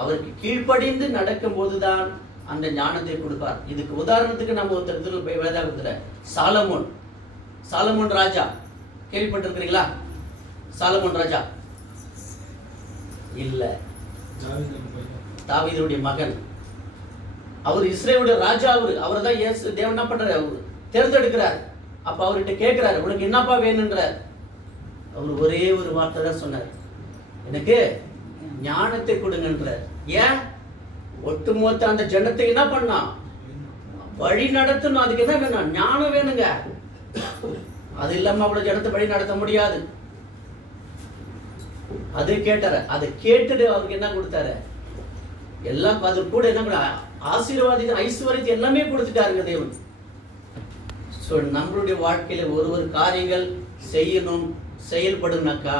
அவருக்கு கீழ்ப்படிந்து நடக்கும் போதுதான் அந்த ஞானத்தை கொடுப்பார். இதுக்கு உதாரணத்துக்கு நம்ம ஒருத்தர் போய் வேதாகத்துல சாலமோன் ராஜா கேள்விப்பட்டிருக்கிறீங்களா? சாலமோன் ராஜா இல்ல, தாவீதுடைய மகன். அவர் இஸ்ரேலுடைய ராஜா. அவரை தான் தேவன் என்ன பண்றாரு? அவரு தேர்ந்தெடுக்கிறார். அப்ப அவர்கிட்ட கேட்கிறாரு, உனக்கு என்னப்பா வேணும்ன்றார். அவர் ஒரே ஒரு வார்த்தை தான் சொன்னார், எனக்கு ஞானத்தை கொடுங்கன்றார். ஏன்? ஒட்டுமொத்த அந்த ஜனத்தை என்ன பண்ணா? வழி நடத்தணும். அதுக்கு என்ன வேணும்? ஞானம் வேணுங்க. அது இல்லாம அவ்வளவு ஜனத்தை வழி நடத்த முடியாது. அது கேட்டாரு. அதை கேட்டுட்டு அவருக்கு என்ன கொடுத்தாரு? எல்லாம் அது கூட என்ன ஆசீர்வாதி, ஐஸ்வர்யத்தை எல்லாமே கொடுத்துட்டாருங்க தேவன். சோ நம்மளுடைய வாழ்க்கையில ஒரு காரியங்கள் செய்யணும், செயல்படுனாக்கா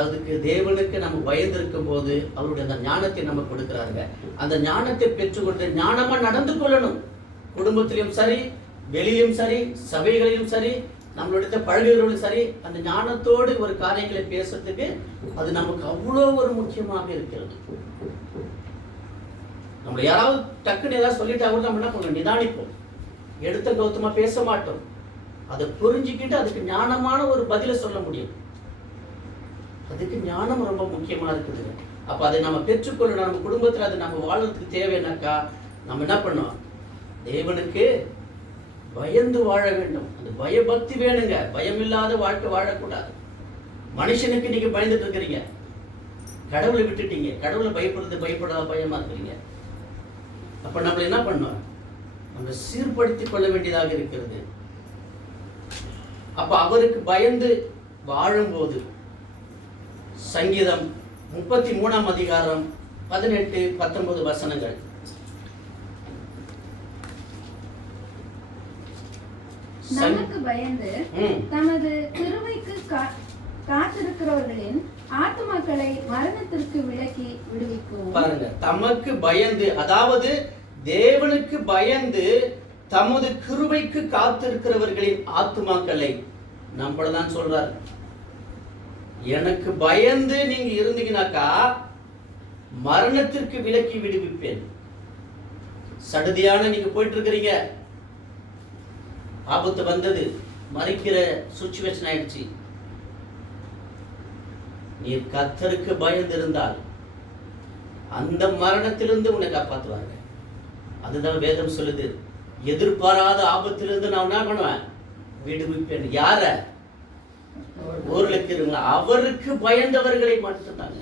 அதுக்கு தேவனுக்கு நம்ம பயந்திருக்கும் போது அவருடைய அந்த ஞானத்தை நம்ம கொடுக்கிறாங்க. அந்த ஞானத்தை பெற்றுக்கொண்டு ஞானமா நடந்து கொள்ளணும். குடும்பத்திலும் சரி, வெளியிலும் சரி, சபைகளிலும் சரி, நம்மளுடைய பழகுகளும் சரி, அந்த ஞானத்தோடு ஒரு காரியங்களை பேசுறதுக்கு அது நமக்கு அவ்வளோ ஒரு முக்கியமாக இருக்கிறது. நம்ம யாராவது டக்குன்னு ஏதாவது சொல்லிட்டா கூட நம்ம என்ன பண்ணுவோம்? நிதானிப்போம், எடுத்த கௌத்தமா பேச மாட்டோம். அதை புரிஞ்சுக்கிட்டு அதுக்கு ஞானமான ஒரு பதிலை சொல்ல முடியும். அதுக்கு ஞானம் ரொம்ப முக்கியமா இருக்குது. அப்ப அதை நம்ம பெற்றுக்கொள்ளணும். நம்ம குடும்பத்துல அது நம்ம வாழ்றதுக்கு தேவைன்னாக்கா நம்ம என்ன பண்ணோம்? தேவனுக்கு பயந்து வாழ வேண்டும். அந்த பயபக்தி வேணுங்க. பயம் இல்லாத வாழ்க்கை வாழக்கூடாது. மனுஷனுக்கு நீங்க பயந்துட்டு இருக்கிறீங்க, கடவுளை விட்டுட்டீங்க. கடவுளை பயப்படாத பயமா இருக்கிறீங்க. அப்ப நம்மள என்ன பண்ணோம்? நம்ம சீர்படுத்திக் கொள்ள வேண்டியதாக இருக்கிறது. அப்ப அவருக்கு பயந்து வாழும்போது சங்கீதம் 33ஆம் அதிகாரம் 18-19 வசனங்கள். நமக்கு பயந்து தமது கிருபைக்கு காத்திருக்கிறவர்களின் ஆத்துமாக்களை மரணத்திற்கு விலக்கி விடுவிக்கும். பாருங்க, தமக்கு பயந்து, அதாவது தேவனுக்கு பயந்து தமது கிருபைக்கு காத்திருக்கிறவர்களின் ஆத்துமாக்களை நம்மளதான் சொல்றாரு. எனக்கு பயந்து நீங்க இருந்தீங்கன்னாக்கா மரணத்திற்கு விலக்கி விடுவிப்பேன். சடுதியான நீங்க போயிட்டு இருக்கிறீங்க, ஆபத்து வந்தது, மறிக்கிற சுச்சுவேஷன் ஆயிடுச்சு. நீ கர்த்தருக்கு பயந்து இருந்தால் அந்த மரணத்திலிருந்து உன்னை காப்பாற்றுவாங்க. அதுதான் வேதம் சொல்லுது. எதிர்பாராத ஆபத்திலிருந்து நான் என்ன பண்ணுவேன்? விடுவிப்பேன். யார? ஊர்ல இருக்கிறவங்களா? அவருக்கு பயந்தவர்களை மட்டும்தாங்க.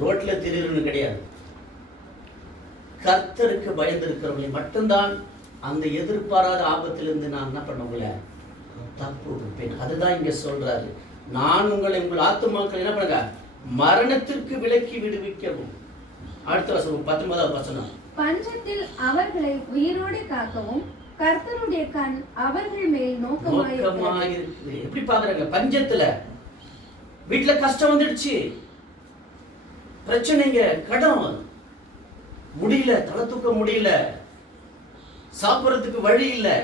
ரோட்ல திடீர்னு கிடையாது. கர்த்தருக்கு பயந்து இருக்கிறவங்களை மட்டும்தான் அந்த எதிர்பாராத ஆபத்திலிருந்து நான் என்ன பண்ணுவங்கள தப்பு விடுப்பேன். அதுதான் இங்க சொல்றாரு. நான் உங்கள் ஆத்துமாக்கள் என்ன பண்ணுங்க? மரணத்திற்கு விலக்கி விடுவிக்கவும். அடுத்த வசனம் 19ஆம் வசனம். பஞ்சத்தில் அவர்களை உயிரோடு காக்கவும் கர்த்தருடைய கண் அவர்கள் மேல் நோக்கமாயிருக்கு. எப்படி பாக்குறாங்க? பஞ்சத்துல, வீட்டுல கஷ்டம் வந்துடுச்சு, பிரச்சனைங்க, கடன், முடியல, தலை தூக்க முடியல, சாப்பிடறதுக்கு வழி இல்லை.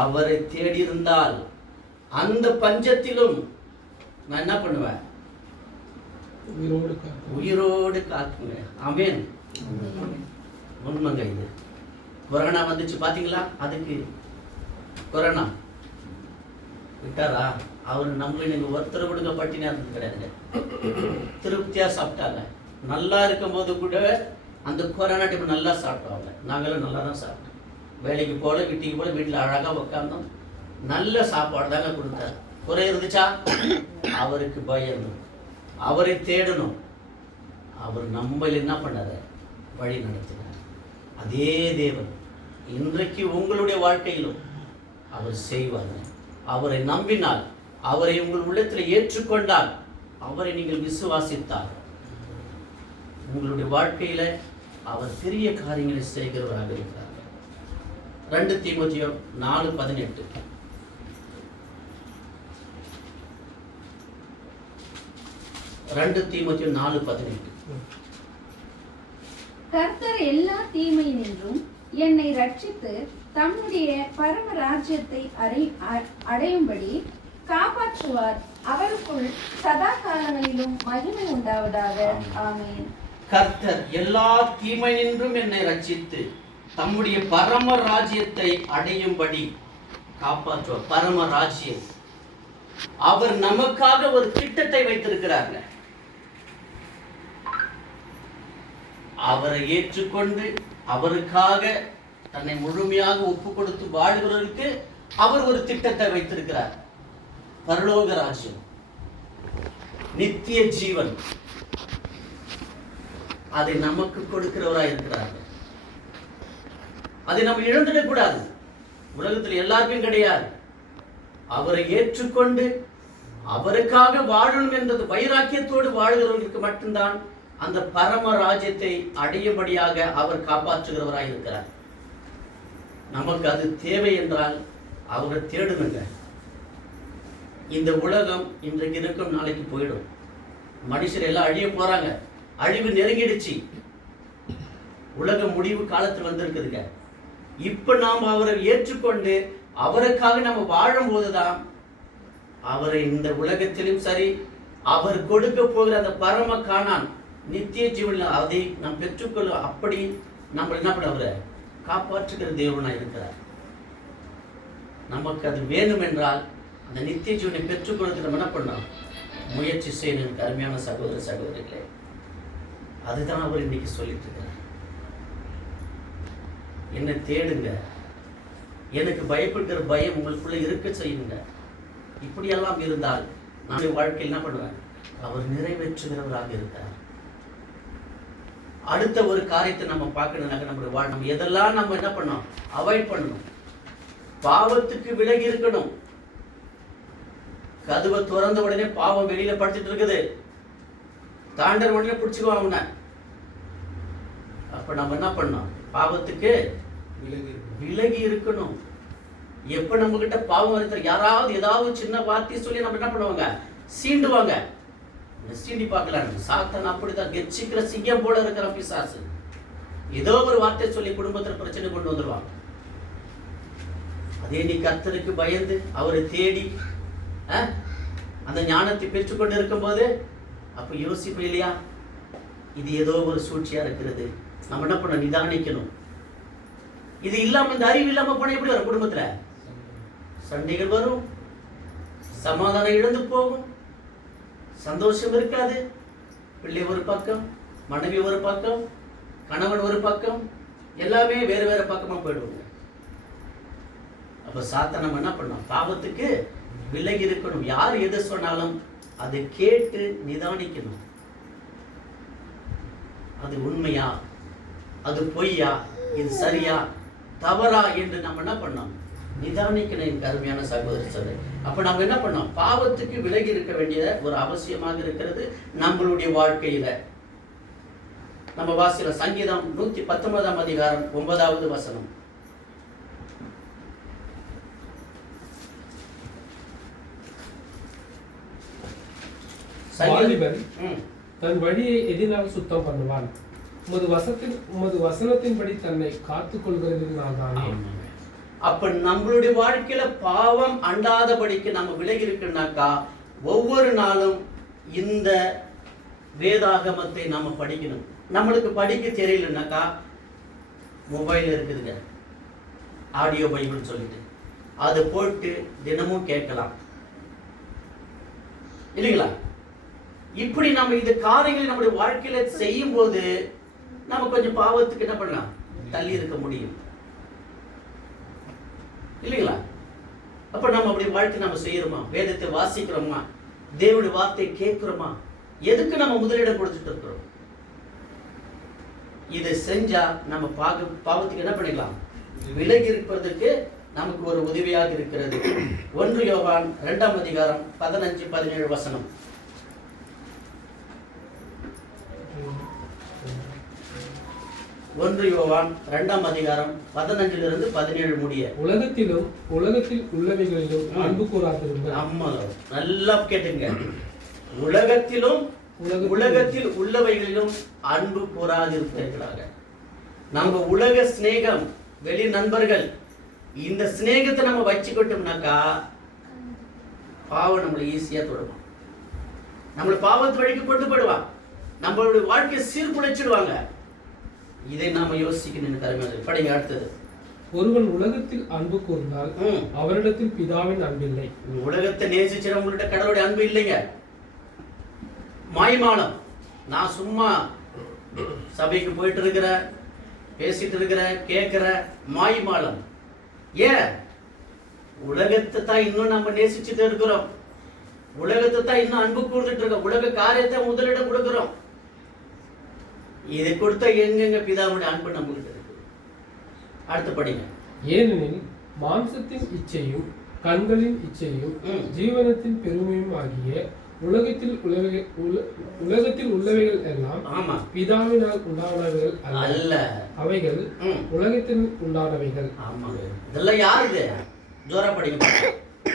அவரை தேடி இருந்தால் அந்த பஞ்சத்திலும் நான் என்ன பண்ணுவேன்? உயிரோடு காக்குங்க. ஆமென். உண்மைங்க. இது கொரோனா வந்துச்சு பாத்தீங்களா? அதுக்கு கொரோனா விட்டாரா? அவர் நம்மள நீங்க ஒருத்தர் கொடுங்க பட்டினா இருந்தது கிடையாதுங்க. திருப்தியா சாப்பிட்டாங்க. நல்லா இருக்கும் போது கூட அந்த கொரோனா டைம் நல்லா சாப்பிட்டாங்க. நாங்களும் நல்லா தான் சாப்பிட்டோம். வேலைக்கு போல வீட்டுக்கு போல வீட்டில் அழகா உட்காந்தோம். நல்ல சாப்பாடு தாங்க கொடுத்தார். குறை இருந்துச்சா? அவருக்கு பயணும், அவரை தேடணும். அவர் நம்மள என்ன பண்ணாரு? வழி நடத்தினார். அதே தேவன் இன்றைக்கு உங்களுடைய வாழ்க்கையிலும் அவர் செய்வார். அவரை நம்பினால், அவரை உங்கள் உள்ளத்தில் ஏற்றுக்கொண்டால், அவரை நீங்கள் விசுவாசித்தால், உங்களுடைய வாழ்க்கையில அவர் பெரிய காரியங்களை செய்கிறவராக இருக்கிறார். 2 தீமோத்தேயு 4:18. 2 தீமோத்தேயு 4:18. கர்த்தர் எல்லா தீமையினின்றும் என்னை ரட்சித்து தம்முடைய பரம ராஜ்யத்தை அடையும்படி காப்பாற்றுவார். அவருக்குள் சதா காலங்களிலும் மகிமை உண்டாவதாக. ஆமென். கர்த்தர் எல்லா தீமையினின்றும் என்னை ரட்சித்து தம்முடைய பரம ராஜ்யத்தை அடையும்படி காப்பாற்றுவார். பரம ராஜ்யம். அவர் நமக்காக ஒரு திட்டத்தை வைத்திருக்கிறார். அவரை ஏற்றுக்கொண்டு அவருக்காக தன்னை முழுமையாக ஒப்பு கொடுத்து வாழ்கிறவர்களுக்கு அவர் ஒரு திட்டத்தை வைத்திருக்கிறார். பரலோக ராஜ்யம், நித்திய ஜீவன், அதை நமக்கு கொடுக்கிறவராய் இருக்கிறார்கள். அதை நம்ம இழந்துடக் கூடாது. உலகத்தில் எல்லாருக்கும் கிடையாது. அவரை ஏற்றுக்கொண்டு அவருக்காக வாழணும் என்ற வைராக்கியத்தோடு வாழ்கிறவர்களுக்கு மட்டும்தான் அந்த பரம ராஜ்யத்தை அடையும்படியாக அவர் காப்பாற்றுகிறவராய் இருக்கிறார். நமக்கு அது தேவை என்றால் அவரை தேடுங்க. இந்த உலகம் இன்றைக்கு இருக்கும், நாளைக்கு போயிடும். மனுஷர் எல்லாம் அழிய போறாங்க. அழிவு நெருங்கிடுச்சு. உலக முடிவு காலத்தில் வந்திருக்குதுங்க. இப்ப நாம் அவரை ஏற்றுக்கொண்டு அவருக்காக நம்ம வாழும் போதுதான் அவரை இந்த உலகத்திலும் சரி, அவர் கொடுக்க போகிற அந்த பரம காணான் நித்திய ஜீவனில் அதை நாம் பெற்றுக்கொள்ளும். அப்படி நம்ம என்ன பண்ண அவரை காப்பாற்றுகிற தேவனாய் இருக்கிறார். நமக்கு அது வேணும் என்றால் அந்த நித்திய ஜீவனை பெற்றுக்கொள்வதற்கு நம்ம என்ன பண்ணோம்? முயற்சி செய்யணும். அருமையான சகோதர சகோதரிகளே, அதுதான் அவர் இன்னைக்கு சொல்லிட்டு இருக்கிறார். என்ன தேடுங்க. எனக்கு பயப்படுகிற பயம் உங்களுக்குள்ள இருக்க செய்யுங்க. இப்படியெல்லாம் இருந்தால் நான் வாழ்க்கையில் என்ன பண்ணுவேன்? அவர் நிறைவேற்றுகிறவராக இருக்கிறார். அடுத்த ஒரு காரியத்தை நம்ம பார்க்கணும்னாக்க நம்ம எதெல்லாம் நம்ம என்ன பண்ணோம்? அவாய்ட் பண்ணணும். பாவத்துக்கு விலகி இருக்கணும். கதவை திறந்த உடனே பாவம் வெளியில படுத்துட்டு இருக்குது. தாண்டர் உடனே பிடிச்சுக்குவோம் அவனை. அப்ப நம்ம என்ன பண்ணோம்? பாவத்துக்கு விலகி இருக்கணும். எப்ப நம்ம கிட்ட பாவம் இருக்கிற யாராவது ஏதாவது சின்ன வார்த்தை சொல்லி நம்ம என்ன பண்ணுவாங்க? சீண்டுவாங்க. சீண்டி பார்க்கலாம். சாத்தான் அப்படிதான் கெச்சிக்கிற சிங்கம் போல இருக்கிற பிசாசு. ஏதோ ஒரு வார்த்தை சொல்லி குடும்பத்துல பிரச்சனை கொண்டு வந்துடுவாங்க. அதே நீ கர்த்தருக்கு பயந்து அவரை தேடி அந்த ஞானத்தை பெற்றுக்கொண்டு இருக்கும் போது அப்ப யோசிப்பு இல்லையா? இது ஏதோ ஒரு சூழ்ச்சியா இருக்கிறது. நம்ம என்ன பண்ண? நிதானிக்கணும். இது இல்லாம, இந்த அறிவு இல்லாம போன எப்படி வரும்? குடும்பத்துல சண்டைகள் வரும், சமாதானம் இழந்து போகும், சந்தோஷம் இருக்காது. பிள்ளை ஒரு பக்கம், மனைவி ஒரு பக்கம், கணவன் ஒரு பக்கம், எல்லாமே வேறு வேறு பக்கமா போயிடுவாங்க. அப்ப சாத்தான் நம்ம என்ன பண்ணோம்? பாவத்துக்கு விலகி இருக்கணும். யார் எது சொன்னாலும் அதை கேட்டு நிதானிக்கணும். அது உண்மையா, அது பொய்யா, இது சரியா தவறா என்று நம்ம என்ன பண்ணோம்? நிதானிக்கணும். கருமையான சகோதர சகோதரி, அப்ப நம்ம என்ன பண்ணோம்? பாவத்துக்கு விலகி இருக்க வேண்டிய ஒரு அவசியமாக இருக்கிறது நம்மளுடைய வாழ்க்கையில. நம்ம வாசிக்கிற சங்கீதம் 119 அதிகாரம் 9வது வசனம். வாலிபன் தன் வழியை எதினால் சுத்தம் பண்ணுவான்? உமது வசனத்தின்படி தன்னை காத்துக் கொள்கிறதுனால்தானே. அப்ப நம்மளுடைய வாழ்க்கையில பாவம் அண்டாதபடிக்கு நம்ம விலகி இருக்குனாக்கா ஒவ்வொரு நாளும் இந்த வேதாகமத்தை நாம படிக்கணும். நம்மளுக்கு படிக்க தெரியலனாக்கா மொபைல் இருக்குதுங்க, ஆடியோ பைபிள் சொல்லிட்டு அதை போட்டு தினமும் கேட்கலாம் இல்லைங்களா? இப்படி நம்ம இந்த காரியங்களை நம்முடைய வாழ்க்கையில செய்யும் போது நம்ம கொஞ்சம் பாவத்துக்கு என்ன பண்ணலாம், தள்ளி இருக்க முடியும் இல்லைங்களா? அப்ப நம்ம அப்படி வாழ்க்கை நம்ம செய்யறோமா, வேதத்தை வாசிக்கிறோமா, தேவனுடைய வார்த்தையை கேட்கிறோமா, எதுக்கு நம்ம முதலிடம் கொடுத்துட்டு இருக்கிறோம்? இதை செஞ்சா நம்ம பாவத்துக்கு என்ன பண்ணிக்கலாம், விலகி இருப்பதற்கு நமக்கு ஒரு உதவியாக இருக்கிறது. 1 யோவான் 2ஆம் அதிகாரம் 15-17 வசனம். 1 யோவான் 2ஆம் அதிகாரம் 15 - 17 முடிய. உலகத்தில் உள்ளவைகளிலும் அன்பு கூறாதிருங்கள். ஆமா, நல்லா கேட்டுங்க. உலகத்தில் உள்ளவைகளிலும் அன்பு கூறாதிருக்கிறாங்க. நம்ம உலக சிநேகம், வெளி நண்பர்கள், இந்த சிநேகத்தை நம்ம வச்சுக்கிட்டோம்னாக்கா பாவம் நம்மளை ஈஸியா தொடுவான், நம்மளை பாவத்து வழிக்கு கொண்டு போயிடுவான், நம்மளுடைய வாழ்க்கையை சீர்குலைச்சிடுவாங்க. இதை நாம யோசிக்கணும். தலைமையாக படிங்க. அடுத்தது, ஒருவன் உலகத்தில் அன்பு கூர்ந்தால் அவரிடத்தில் பிதாவின் அன்பில்லை. உலகத்தை நேசிச்சு உங்கள்கிட்ட கடவுளுடைய அன்பு இல்லைங்க. மாய்மானம். நான் சும்மா சபைக்கு போயிட்டு இருக்கிற, பேசிட்டு இருக்கிற, கேட்கிற மாய்மாலம். ஏன்? உலகத்தை தான் இன்னும் நம்ம நேசிச்சுட்டு இருக்கிறோம், உலகத்தை தான் இன்னும் அன்பு கூர்ந்துட்டு இருக்கோம், உலக காரியத்தை முதலிடம் கொடுக்கிறோம். இதை கொடுத்தா எங்கெங்க பிதாவுடைய அன்பு நம்மகிட்ட இருக்கு? அடுத்து படிங்க. ஏனெனில் மாம்சத்தின் இச்சையும் கண்களின் இச்சையும் ஜீவனத்தின் பெருமையும் ஆகிய உலகத்தில் உள்ளவைகள் எல்லாம் பிதாவினால் உண்டானவைகள் அல்ல, அவைகள் உலகத்தில் உண்டானவைகள். இதெல்லாம் யாருது? ஜோரா படிங்க,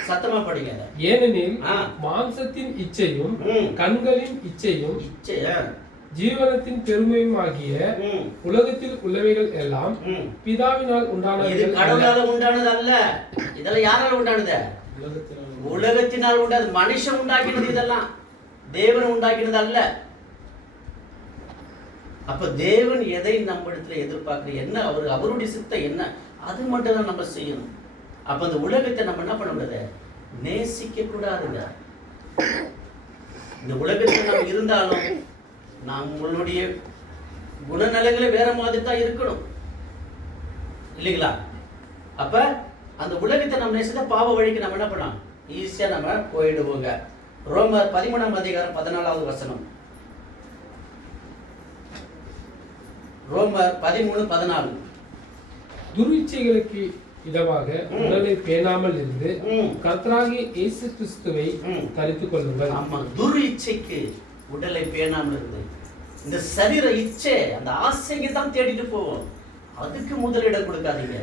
சத்தமா படிங்க. ஏனெனில் மாம்சத்தின் இச்சையும் கண்களின் இச்சையும் ஜீவனத்தின் பெருமையும் ஆகிய உலகத்தில் உள்ளவைகள் எல்லாம் பிதாவினால் உண்டானவைகள். கடவுளால உண்டானது அல்ல, இதெல்லாம் யாரால உண்டானது? உலகத்தினால் உண்டாது. மனுஷன் உண்டாக்கினது, இதெல்லாம் தேவன் உண்டாக்கினது அல்ல. அப்ப தேவன் எதை நம்ம இடத்துல எதிர்பார்க்கிற என்ன, அவருடைய சித்தம் என்ன, அது மட்டும் தான் நம்ம செய்யணும். அப்ப அந்த உலகத்தை நம்ம என்ன பண்ண முடியாது, நேசிக்க கூடாதுங்க. இந்த உலகத்தில் நம்ம இருந்தாலும் நம்மளுடைய குணநலங்களே வேற மாதிரி தான் இருக்கணும் இல்லைங்களா? அப்ப அந்த உலகத்தை நம்ம நேசித்தா பாவ வழிக்கு நம்ம என்ன பண்ணலாம், ஈஸியா நம்ம போயிடுவோங்க. ரோமர் 13ஆம் அதிகாரம் 14வது வசனம். ரோமர் 13:14. துர்ச்சைகளுக்கு இடமாக உடலை பேணாமல் இருந்து கர்த்தராகிய இயேசு கிறிஸ்துவை தரித்துக் கொள்ளுங்கள். ஆமா, துர்ச்சைக்கு உடலை பேணாமல் இருந்து, இந்த சரீர இச்சை, அந்த ஆசைக்கு தான் தேடிட்டு போவோம், அதுக்கு முதலிடம் கொடுக்காதீங்க.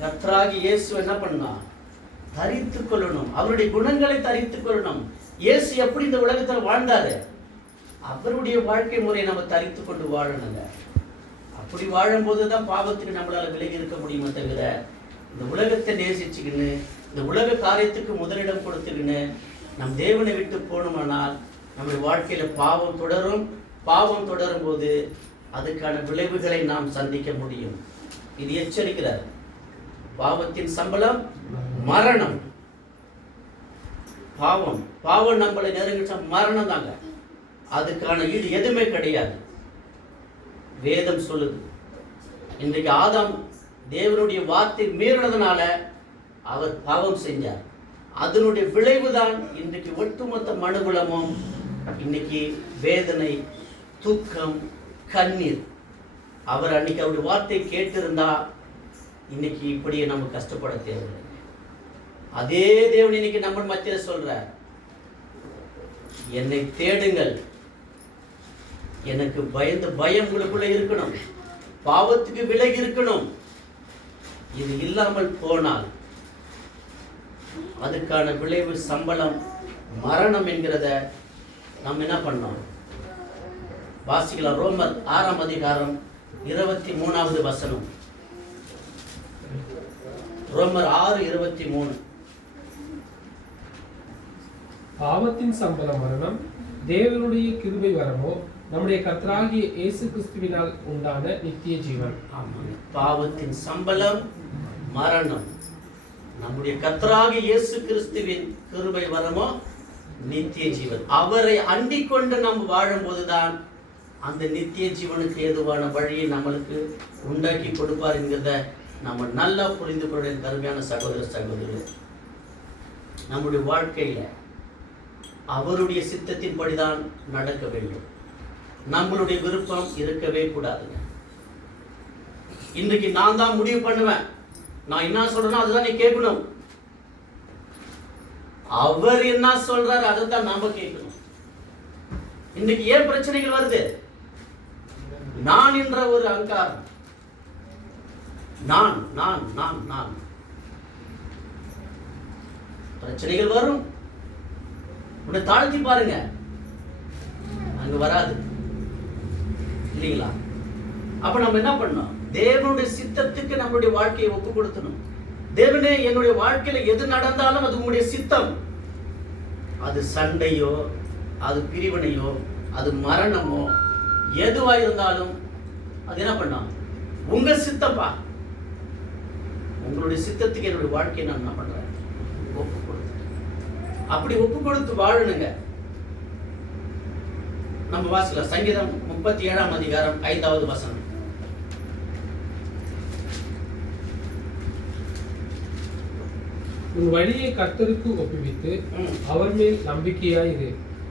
கர்த்தராகிய இயேசு என்ன பண்ணா, தரித்துக் கொள்ளணும், அவருடைய குணங்களை தரித்துக் கொள்ளணும். இயேசு எப்படி இந்த உலகத்தில் வாழ்ந்தாரு, அவருடைய வாழ்க்கை முறையை நம்ம தரித்துக் கொண்டு வாழணுங்க. அப்படி வாழும்போது தான் பாவத்துக்கு நம்மளால விலகி இருக்க முடியுமே தவிர, இந்த உலகத்தை நேசிச்சுக்கின்னு, இந்த உலக காரியத்துக்கு முதலிடம் கொடுத்துக்கின்னு நம் தேவனை விட்டு போனோமானால் நம்முடைய வாழ்க்கையில பாவம் தொடரும். பாவம் தொடரும் போது அதுக்கான விளைவுகளை நாம் சந்திக்க முடியும். இது எச்சரிக்கிறார். பாவத்தின் சம்பளம் மரணம். பாவம் நம்மளை நெருங்கிச்சா மரணம் தாங்க, அதுக்கான ஈடு எதுவுமே கிடையாது. வேதம் சொல்லுது, இன்றைக்கு ஆதாம் தேவனுடைய வார்த்தை மீறினதுனால அவர் பாவம் செஞ்சார். அதனுடைய விளைவுதான் இன்றைக்கு ஒட்டுமொத்த மனுகுலமும் இன்னைக்கு வேதனை, தூக்கம், கண்ணீர். அவர் அன்னைக்கு அவருடைய வார்த்தை கேட்டிருந்தா இன்னைக்கு இப்படியே நம்ம கஷ்டப்பட தேவையில்லை. அதே தேவன் இன்னைக்கு நம்ம மத்தியில சொல்ற, என்னை தேடுங்கள், எனக்கு பயந்து பயம் உங்களுக்குள்ள இருக்கணும், பாவத்துக்கு விலகி இருக்கணும். இது இல்லாமல் போனால் அதுக்கான விளைவு சம்பளம் மரணம் என்கிறத நம்ம என்ன பண்ணோம், வாசிக்கலாம். ரோமர் 6ஆம் அதிகாரம் 23வது வசனம். ரோமர் 6:23. பாவத்தின் சம்பளம் மரணம், தேவனுடைய கிருபை வரமோ நம்முடைய கர்த்தராகிய இயேசு கிறிஸ்துவினால் உண்டான நித்திய ஜீவன். பாவத்தின் சம்பளம் மரணம், நம்முடைய கர்த்தராகிய இயேசு கிறிஸ்துவின் கிருபை வரமோ நித்திய ஜீவன். அவரை அண்டிக் கொண்டு நாம் வாழும் போதுதான் அந்த நித்திய ஜீவனுக்கு ஏதுவான வழியை நம்மளுக்கு உண்டாக்கி கொடுப்பார் என்கிறத நம்ம நல்லா புரிந்து கொள்ள கருமையான சகோதர சகோதரர்கள். நம்முடைய வாழ்க்கையில அவருடைய சித்தத்தின்படிதான் நடக்க வேண்டும். நம்மளுடைய விருப்பம் இருக்கவே கூடாதுங்க. இன்றைக்கு நான் தான் முடிவு பண்ணுவேன், நான் என்ன சொல்றேனோ அதுதான் நீ கேட்கணும். அவர் என்ன சொல்றாரு அதை தான் நாம கேட்கணும். இன்னைக்கு ஏன் பிரச்சனைகள் வருது? நான் என்ற ஒரு அகங்காரம். நான் நான் நான் நான் பிரச்சனைகள் வரும். உன்னை தாழ்த்தி பாருங்க, அங்க வராது இல்லைங்களா? அப்ப நம்ம என்ன பண்ணோம்? தேவனுடைய சித்தத்துக்கு நம்மளுடைய வாழ்க்கையை ஒப்பு கொடுத்தணும். தேவனே, என்னுடைய வாழ்க்கையில எது நடந்தாலும் அது உங்களுடைய சித்தம். அது சண்டையோ, அது பிரிவினையோ, அது மரணமோ, எதுவா இருந்தாலும் அது என்ன பண்ணோம்? உங்க சித்தப்பா, உங்களுடைய சித்தத்துக்கு என்னுடைய வாழ்க்கையை நான் என்ன பண்றேன்? ஒப்பு கொடுத்து. அப்படி ஒப்பு கொடுத்து வாழணுங்க. நம்ம வாசிக்கலாம். சங்கீதம் 37ஆம் அதிகாரம் 5வது வசனம். உன் வழியை கர்த்தருக்கு ஒப்புவித்து அவர் மேல் நம்பிக்கையாய் இரு,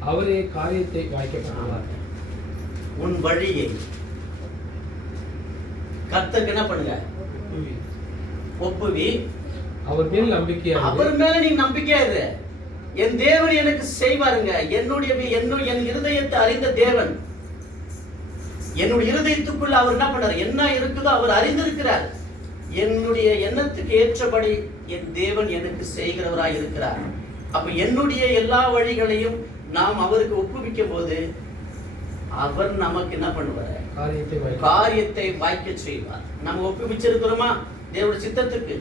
அவரே காரியத்தை வாய்க்க பண்ணுவார். உன் வழியை கர்த்தருக்கு என்ன பண்ணுங்க? ஒப்புவி, அவர் மேல் நம்பிக்கையாய். அவர் மேல நீ நம்பிக்கையா இரு. என் தேவன் எனக்கு செய்வாருங்க. என் இருதயத்தை அறிந்த தேவன், என்னுடைய இருதயத்துக்குள்ள அவர் என்ன பண்ணார்? என்ன இருக்குதோ அவர் அறிந்திருக்கிறார். என்னுடைய எண்ணத்துக்கு ஏற்றபடி என் தேவன் எனக்கு செய்கிறவராய் இருக்கிறார். அப்ப என்னுடைய எல்லா வழிகளையும் நாம் அவருக்கு ஒப்புவிக்கும் போது அவர் நமக்கு என்ன பண்ணுவார்? காரியத்தை வாய்க்க செய்வார். நம்ம ஒப்புவிச்சிருக்கிறோமா தேவனுடைய சித்தத்துக்கு?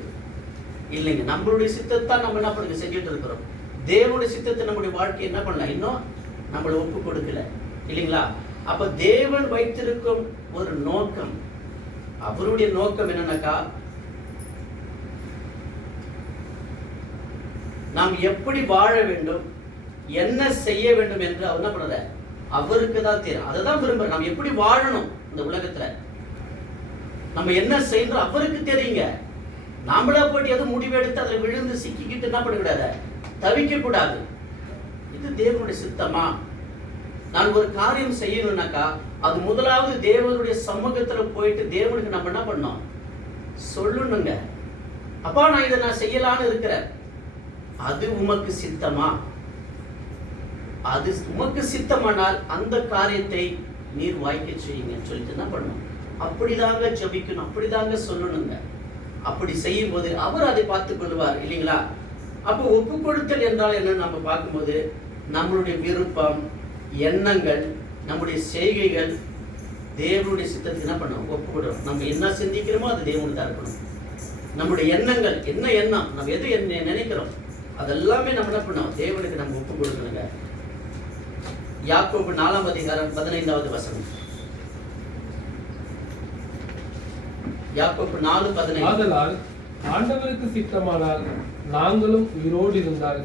இல்லைங்க, நம்மளுடைய சித்தத்தான் நம்ம என்ன பண்ணுங்க செஞ்சுட்டு இருக்கிறோம். தேவனுடைய சித்தத்தை நம்முடைய வாழ்க்கை என்ன பண்ணலாம்? இன்னும் நம்மளை ஒப்பு கொடுக்கல இல்லைங்களா? அப்ப தேவன் வைத்திருக்கும் ஒரு நோக்கம், அவருடைய நோக்கம் என்னன்னாக்கா, நாம் எப்படி வாழ வேண்டும், என்ன செய்ய வேண்டும் என்று அவர் என்ன பண்ணல? அவருக்கு தான் தெரியும். அதை தான் விரும்புறோம். நாம் எப்படி வாழணும் இந்த உலகத்துல, நம்ம என்ன செய்யணும் அவருக்கு தெரியுங்க. நாமளா போயிட்டு எதுவும் முடிவெடுத்து அதில் விழுந்து சிக்கிக்கிட்டு என்ன பண்ணக்கூடாது? தவிக்க கூடாது. இது தேவனுடைய சித்தமா? நான் ஒரு காரியம் செய்யணும்னாக்கா அது முதலாவது தேவனுடைய சமூகத்துல போயிட்டு தேவனுக்கு நம்ம என்ன பண்ணோம்? சொல்லணுங்க. அப்பா, நான் இதை செய்யலான்னு இருக்கிறேன், அது உமக்கு சித்தமா? அது உமக்கு சித்தமானால் அந்த காரியத்தை நீர் வாய்க்க செய்யுங்க சொல்லிட்டு என்ன பண்ணணும்? அப்படிதாங்க ஜெபிக்கணும், அப்படிதாங்க சொல்லணுங்க. அப்படி செய்யும் போது அவர் அதை பார்த்துக் கொள்வார் இல்லைங்களா? அப்போ ஒப்பு கொடுத்தல் என்றால் என்ன நம்ம பார்க்கும்போது, நம்மளுடைய விருப்பம், எண்ணங்கள், நம்முடைய செய்கைகள் தேவனுடைய சித்தத்துக்கு என்ன பண்ணணும்? ஒப்பு கொடுக்கணும். நம்ம என்ன சிந்திக்கிறோமோ அது தேவனுக்கு தான் இருக்கணும். நம்முடைய எண்ணங்கள், என்ன எண்ணம், நம்ம எது நினைக்கிறோம், அதெல்லாமே நம்ம என்ன பண்ணணும்? தேவனுக்கு நம்ம ஒப்பு கொடுக்கணுங்க. யாக்கோபு 4ஆம் அதிகாரம் 15வது வசனம். யாக்கோபு 4:15. ஆதலால் ஆண்டவருக்கு சித்தமானால் நாங்களும் உயிரோடு இருந்தால்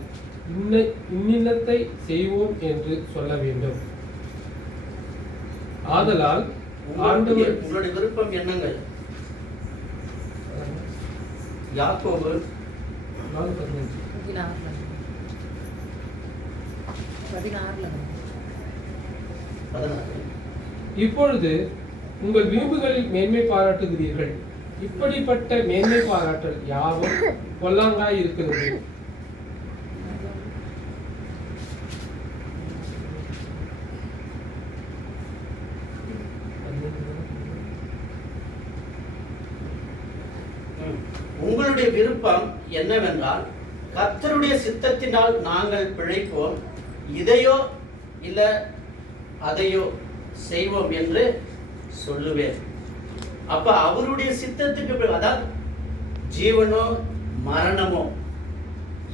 இன்னத்தை செய்வோம் என்று சொல்ல வேண்டும். ஆதலால் ஆண்டவர் உங்களுடைய விருப்பம், எண்ணங்கள். யாக்கோபு 4:16. இப்பொழுது உங்கள் விரும்புகளில் மேன்மை பாராட்டுகிறீர்கள். இப்படிப்பட்ட மேன்மை பாராட்டல் யாவும் பொல்லாங்காய் இருக்கிறது. உங்களுடைய விருப்பம் என்னவென்றால், கர்த்தருடைய சித்தத்தினால் நாங்கள் பிழைப்போம், இதையோ இல்ல அதையோ செய்வோம் என்று சொல்லுவேன். அப்ப அவருடைய சித்தத்துக்கு, அதாவது ஜீவனோ மரணமோ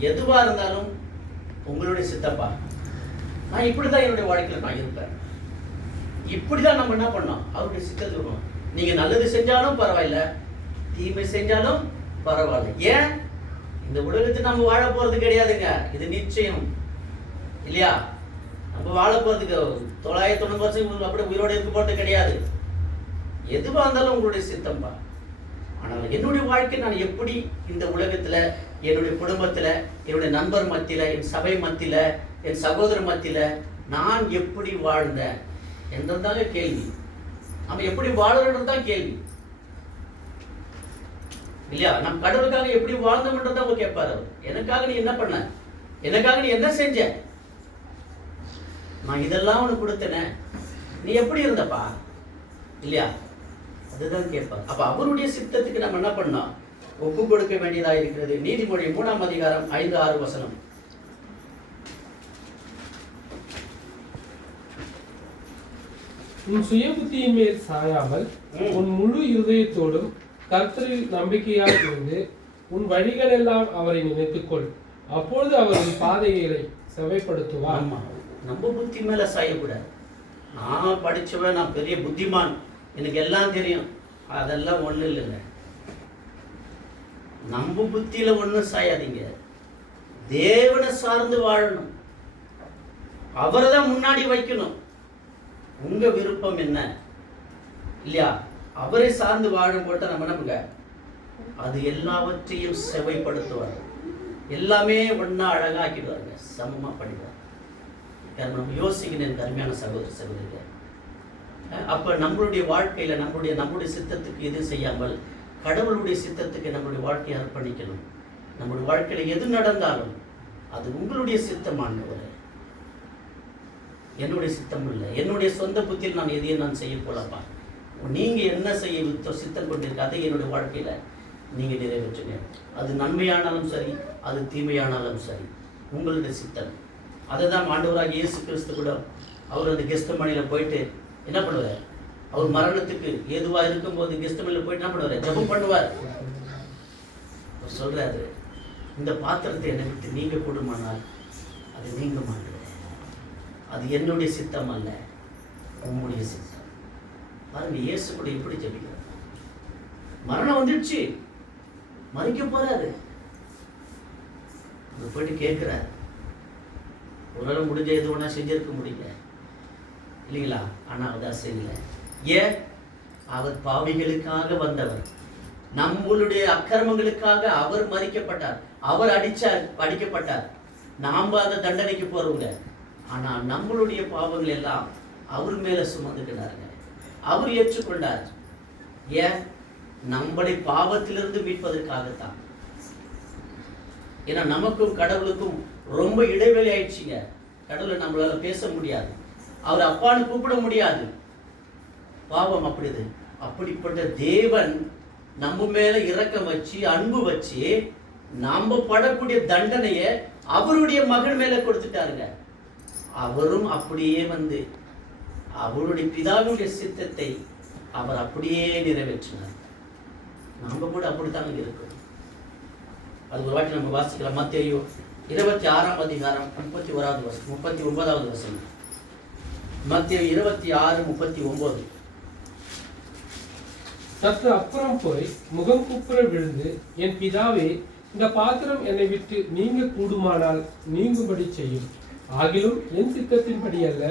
எதுவா இருந்தாலும் உங்களுடைய சித்தப்பா. நான் இப்படிதான் என்னுடைய வாழ்க்கையில் நான் இருப்பேன். இப்படிதான் நம்ம என்ன பண்ணோம், அவருடைய சித்தத்துக்கு இருக்கணும். நீங்க நல்லது செஞ்சாலும் பரவாயில்ல, தீமை செஞ்சாலும் பரவாயில்ல. ஏன்? இந்த உலகத்தில் நம்ம வாழ போறது கிடையாதுங்க, இது நிச்சயம் இல்லையா? நம்ம வாழ போறதுக்கு 990 வருஷம் அப்படியே உயிரோடு இருக்க போறது கிடையாது. எதுவா இருந்தாலும் உங்களுடைய சித்தம்பா. ஆனால் என்னுடைய வாழ்க்கை நான் எப்படி இந்த உலகத்துல, என்னுடைய குடும்பத்துல, என்னுடைய நண்பர் மத்தியில, என் சபை மத்தியில, என் சகோதரர் மத்தியில நான் எப்படி வாழ்ந்தேன் என்றதாங்க கேள்வி. நம்ம எப்படி வாழறோம் தான் கேள்வி இல்லையா? நம் கடவுளுக்காக எப்படி வாழ்ந்தோம்ன்றத அவர் கேட்பாரு. எனக்காக நீ என்ன பண்ண, எனக்காக நீ என்ன செஞ்ச, நான் இதெல்லாம் உனக்கு கொடுத்தேனே, நீ எப்படி இருந்தப்பா இல்லையா? அதுதான் கேட்பார். அப்ப அவருடைய சித்தத்துக்கு நம்ம என்ன பண்ணோம், ஒப்பு கொடுக்க வேண்டியதா இருக்கிறது. நீதிமொழி 3ஆம் அதிகாரம் 5-6 வசனம். உன் சுய புத்தியின் மேல் சாயாமல் உன் முழு இருதயத்தோடும் கர்த்தரில் நம்பிக்கையாக இருந்து உன் வழிகளெல்லாம் அவரை நினைத்துக்கொள். அப்பொழுது அவரின் பாதைகளை செவைப்படுத்துவார். ஆமா, நம்ம புத்தி மேல சாயக்கூடாது. நான் படிச்சவன், நான் பெரிய புத்திமான், எனக்கு எல்லாம் தெரியும், அதெல்லாம் ஒண்ணு இல்லைங்க. நம்ம புத்தியில ஒண்ணும் சாயாதீங்க. தேவனை சார்ந்து வாழணும், அவரை தான் முன்னாடி வைக்கணும். உங்க விருப்பம் என்ன இல்லையா? அவரை சார்ந்து வாழும் போட்டு நம்ம நம்புங்க, அது எல்லாவற்றையும் செவைப்படுத்துவார். எல்லாமே ஒன்னா அழகாக்கிடுவாருங்க, சமமா பண்ணிடுவார். நம்ம யோசிக்கணும் எனக்கு அருமையான சகோதர சகோதரிகள். அப்ப நம்மளுடைய வாழ்க்கையில நம்மளுடைய சித்தத்துக்கு எது செய்யாமல் கடவுளுடைய சித்தத்துக்கு நம்மளுடைய வாழ்க்கையை அர்ப்பணிக்கணும். நம்மளுடைய வாழ்க்கையில எது நடந்தாலும் அது உங்களுடைய சித்தமானவர், என்னுடைய சித்தம் இல்லை. என்னுடைய சொந்த புத்தியில் நான் எதையும் நான் செய்ய போலப்பா. நீங்க என்ன செய்ய சித்தம் கொண்டிருக்க அதை என்னுடைய வாழ்க்கையில நீங்க நிறைவேற்றுங்க. அது நன்மையானாலும் சரி, அது தீமையானாலும் சரி, உங்களுடைய சித்தம். அதை தான் ஆண்டவராகிய இயேசு கிறிஸ்து கூட அவர் அந்த கெஸ்தமணியில போயிட்டு என்ன பண்ணுவார், அவர் மரணத்துக்கு ஏதுவா இருக்கும்போது கெஸ்தமணியில போயிட்டு என்ன பண்ணுவார், ஜெபம் பண்ணுவார். அவர் சொல்றாரு, இந்த பாத்திரத்தை என்னை விட்டு நீங்க கூடுமானால் அது நீங்க மாட்டேன், அது என்னுடைய சித்தம் அல்ல, உங்களுடைய சித்தம். பாருங்க, இயேசு கூட எப்படி ஜெபிக்கிறார். மரணம் வந்துடுச்சு, மறிக்க போறாரு, போயிட்டு கேட்கிறார். ஒரு முடிஞ்ச எது ஒன்றா செஞ்சிருக்க முடியல இல்லைங்களா? ஆனா அவதான் செய்யல. ஏன்? அவர் பாவிகளுக்காக வந்தவர், நம்மளுடைய அக்கிரமங்களுக்காக அவர் மறிக்கப்பட்டார், அவர் அடிக்கப்பட்டார். நாம அந்த தண்டனைக்கு போறவங்க. ஆனா நம்மளுடைய பாவங்கள் எல்லாம் அவர் மேல சுமந்துக்கிறாருங்க, அவர் ஏற்றுக்கொண்டார். ஏன்? நம்மளை பாவத்திலிருந்து மீட்பதற்காகத்தான். ஏன்னா நமக்கும் கடவுளுக்கும் ரொம்ப இடைவெளி ஆயிடுச்சுங்க. கடவுளை நம்மளால பேச முடியாது, அவர் அப்பான்னு கூப்பிட முடியாது. பாவம் அப்படிப்பட்ட தேவன் நம்ம மேல இரக்கம் வச்சு அன்பு வச்சு நாம படக்கூடிய தண்டனையை அவருடைய மகன் மேல கொடுத்துட்டாருங்க. அவரும் அப்படியே வந்து அவருடைய பிதாவுடைய சித்தத்தை அவர் அப்படியே நிறைவேற்றினார். நாம கூட அப்படித்தான் இருக்கோம். அது ஒரு வாட்டி நம்ம வாசிக்கலாம். மத்தேயு 26ஆம் அதிகாரம் 31வது வசனம் 39வது வசனம். மத்தேயு 26:39. சற்று அப்புறம் போய் முகம் குப்புற விழுந்து, என் பிதாவே, இந்த பாத்திரம் என்னை விட்டு நீங்க கூடுமானால் நீங்கும்படி செய்யும். ஆகிலும் என் சித்தத்தின்படி அல்ல,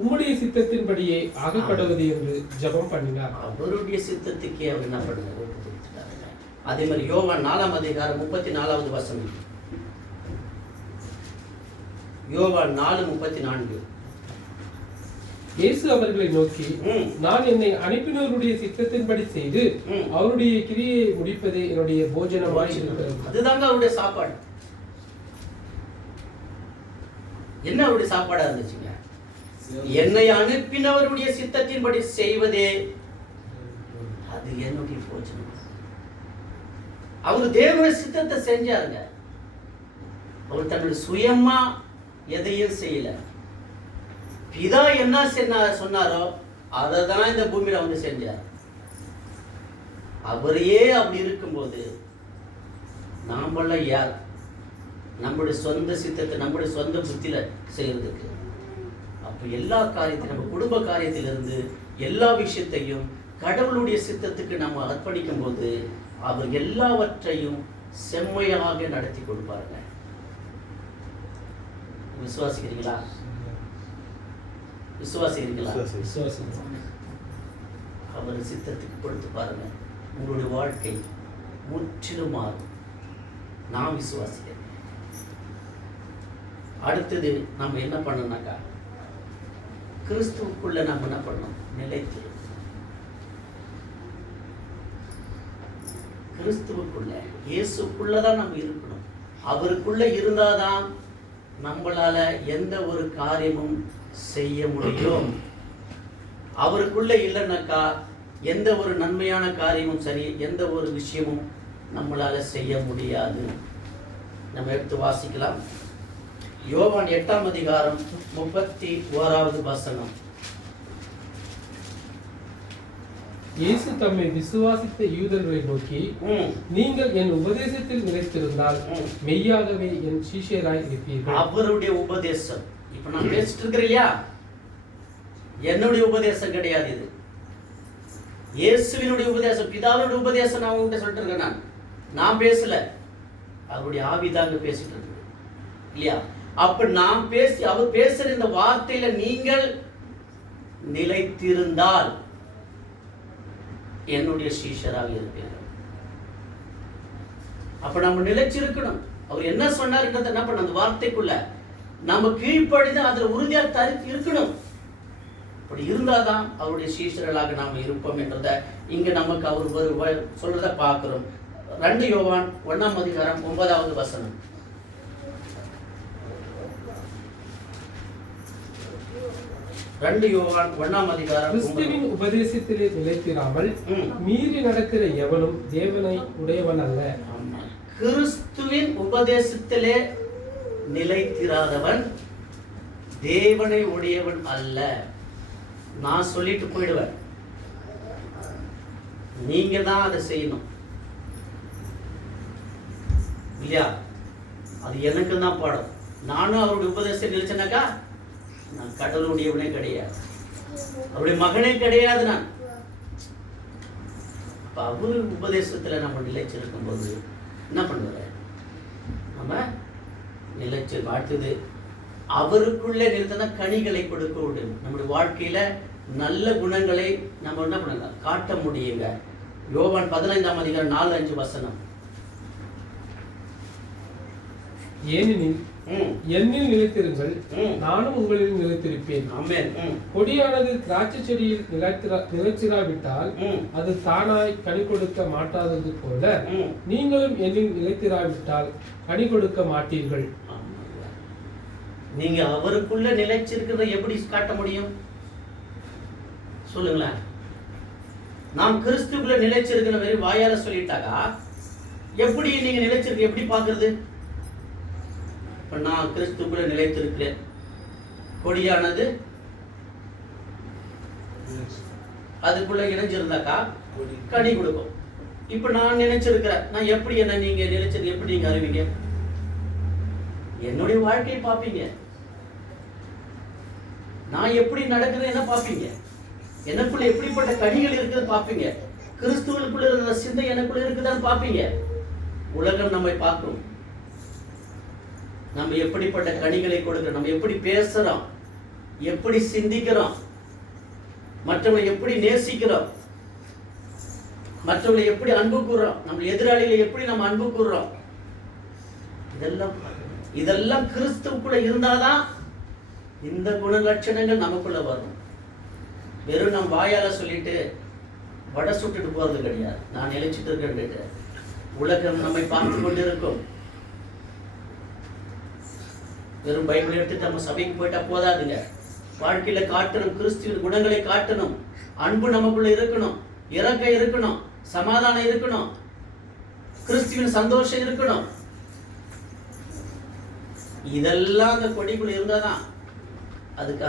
உம்முடைய சித்தத்தின்படியே ஆகப்படுவது என்று ஜெபம் பண்ணினார். அவருடைய சித்தத்துக்கே அவர் என்ன பண்ணுங்க. அதே மாதிரி யோவான் 4ஆம் அதிகாரம் 34வது வசனம். யோவான் 4:34. இயேசு அவர்களை நோக்கி, நான் என்னை அனுப்பினவருடைய சித்தத்தின்படி செய்து அவருடைய கிரியை முடிப்பதே என்னுடைய போஜனமாய் இருக்கிறது. அதுதாங்க அவருடைய சாப்பாடு. என்ன அவருடைய சாப்பாடா இருந்துச்சுங்க? என்னை அனுப்பினவருடைய சித்தத்தின்படி செய்வதே அது என்னுடைய போஜனம். அவர் தேவனுடைய சித்தத்தை செஞ்சாருங்க. அவர் தன்னுடைய சுயமா எதையும் செய்யல. பிதா என்ன சொன்னாரோ அதை தான் இந்த பூமியில வந்து செஞ்சார். அவரையே அப்படி இருக்கும்போது நாமெல்லாம் யார்? நம்முடைய சொந்த சித்தத்தை நம்முடைய சொந்த புத்தியில செய்யறதுக்கு. அப்போ எல்லா காரியத்தையும் நம்ம குடும்ப காரியத்திலிருந்து எல்லா விஷயத்தையும் கடவுளுடைய சித்தத்துக்கு நம்ம அர்ப்பணிக்கும் போது அவர் எல்லாவற்றையும் செம்மையாக நடத்தி கொடுப்பாருங்க. விசுவாசிக்கிறீங்களா? விசுவாசிக்கிறீங்களா? அவர் சித்தத்துக்கு கொடுத்து பாருங்க, உங்களுடைய வாழ்க்கை முற்றிலும் மாறும். நான் விசுவாசிக்கிறேன். அடுத்தது நம்ம என்ன பண்ணணும்னாக்கா, கிறிஸ்துவுக்குள்ள நம்ம என்ன பண்ணணும்? நிலைத்து கிறிஸ்துவுக்குள்ள இயேசுக்குள்ளதான் நம்ம இருக்கணும். அவருக்குள்ள இருந்தாதான் நம்மளால எந்த ஒரு காரியமும் செய்ய முடியும். அவருக்குள்ள இல்லைன்னாக்கா எந்த ஒரு நன்மையான காரியமும் சரி, எந்த ஒரு விஷயமும் நம்மளால செய்ய முடியாது. நம்ம எடுத்து வாசிக்கலாம். யோவான் 8ஆம் அதிகாரம் 31வது வசனம். இயேசு தம்மை விசுவாசித்த யூதர்களை நோக்கி, நீங்கள் என் உபதேசத்தில் நிலைத்திருந்தால் மெய்யாகவே என் சீஷராய் இருப்பீர்கள். அவருடைய உபதேசம் இப்ப நான் பேசிட்டு இருக்கிறேன் இல்லையா, என்னுடைய உபதேசம் கிடையாது இது. இயேசுவினுடைய உபதேசம், பிதாவினுடைய உபதேசம் நான் உங்ககிட்ட சொல்லிட்டு இருக்கேன். நான் பேசல, அவருடைய ஆவிதாங்க பேசிட்டு இருக்கு இல்லையா? அப்ப நான் பேசி அவர் பேசுற இந்த வார்த்தையில நீங்கள் நிலைத்திருந்தால் என்னுடைய சீஷராக இருப்பீர்கள். அப்ப நம்ம நிலைச்சிருக்கணும். அவர் என்ன சொன்னார்ன்றத என்ன பண்ண, அந்த வார்த்தைக்குள்ள நம்ம கீழ்ப்படிந்து அதுல உறுதியா தரித்து இருக்கணும். அப்படி இருந்தாதான் அவருடைய சீஷர்களாக நாம இருப்போம் என்றத இங்க நமக்கு அவர் சொல்றத பார்க்கிறோம். 2 யோவான் 1ஆம் அதிகாரம் 9வது வசனம். 2 யோவான் 1ஆம் அதிகாரம். கிறிஸ்துவின் உபதேசத்திலே நிலைத்திராமல் மீறி நடக்கிற எவனும் தேவனை உடையவன் அல்ல. கிறிஸ்துவின் உபதேசத்திலே நிலைத்திராதவன் தேவனை உடையவன் அல்ல. நான் சொல்லிட்டு போயிடுவேன், நீங்க தான் அதை செய்யணும் இல்லையா? அது எனக்கு தான் பாடம். நானும் அவருடைய உபதேசம் நிலைச்சேனாக்கா நான் கடவுளுடையவனே கிடையாது, அவருடைய மகனே கிடையாது. நான் அவரு உபதேசத்துல நம்ம நிலைச்சிருக்கும் போது என்ன பண்ணுவாரு? நம்ம நிலைச்சு வாழ்த்துது அவருக்குள்ளே நிறுத்தின கனிகளை கொடுக்க முடியும். நம்முடைய வாழ்க்கையில நல்ல குணங்களை நம்ம என்ன பண்ணுங்க காட்ட முடியுங்க. யோவான் 15ஆம் அதிகாரம் 4-5 வசனம். ஏனெனில் என்னில் நிலைத்திருங்கள், நானும் உங்களில் நிலைத்திருப்பேன். ஆமென். கொடியானது திராட்சை செடியில் நிலைச்சிராவிட்டால் அது தானாய் கனி கொடுக்க மாட்டாதது போல நீங்களும் என்னில் நிலைத்திராவிட்டால் கனி கொடுக்க மாட்டீர்கள். நீங்க அவருக்குள்ள நிலைச்சிருக்கிறத எப்படி காட்ட முடியும் சொல்லுங்களேன்? நாம் கிறிஸ்துக்குள்ள நிலைச்சிருக்கிற மாதிரி வாயால சொல்லிட்டாக்கா எப்படி நீங்க நிலைச்சிருக்க எப்படி பாக்குறது? இப்ப நான் கிறிஸ்துக்குள்ள நிலைத்திருக்கிறேன், கொடியானது அதுக்குள்ள இணைஞ்சிருந்தாக்கா கனி கொடுக்கும். இப்ப நான் நினைச்சிருக்கிறேன், நான் எப்படி என்ன நீங்க நிலைச்சிருக்க எப்படி நீங்க அறிவீங்க? என்னுடைய வாழ்க்கையை பார்ப்பீங்க, நான் எப்படி நடக்கிறேன் என்ன பார்ப்பீங்க, எனக்குள்ள எப்படிப்பட்ட கனிகள் இருக்குது பார்ப்பீங்க, கிறிஸ்துவுக்குள்ள இருந்த சிந்தை எனக்குள்ள இருக்குதான்னு பார்ப்பீங்க. உலகம் நம்மை பார்க்கும், நம்ம எப்படிப்பட்ட கனிகளை கொடுக்கிறோம், நம்ம எப்படி பேசுறோம், எப்படி சிந்திக்கிறோம், மற்றவங்களை எப்படி நேசிக்கிறோம், மற்றவங்களை எப்படி அன்பு கூறுறோம், நம்ம எதிராளிகளை எப்படி நம்ம அன்பு கூறுறோம், இதெல்லாம் கிறிஸ்துவுக்குள்ள இருந்தாதான் இந்த குண லட்சணங்கள் நமக்குள்ள வரும். வெறும் நம்ம வாயால சொல்லிட்டு வடை சுட்டுட்டு போறது கிடையாது. நான் நிலைச்சிட்டு இருக்கேன், உலகம் நம்மை பார்த்து கொண்டு இருக்கும். வெறும் பைபிள் எடுத்துட்டு நம்ம சபைக்கு போயிட்டா போதாதுங்க. வாழ்க்கையில காட்டணும், கிறிஸ்துவின் குணங்களை காட்டணும். அன்பு நமக்குள்ள இருக்கணும், இரக்கம் இருக்கணும், சமாதானம் இருக்கணும், கிறிஸ்துவின் சந்தோஷம் இருக்கணும். இதெல்லாம் அந்த கொடிக்குள்ள இருந்தாதான் அதுக்கு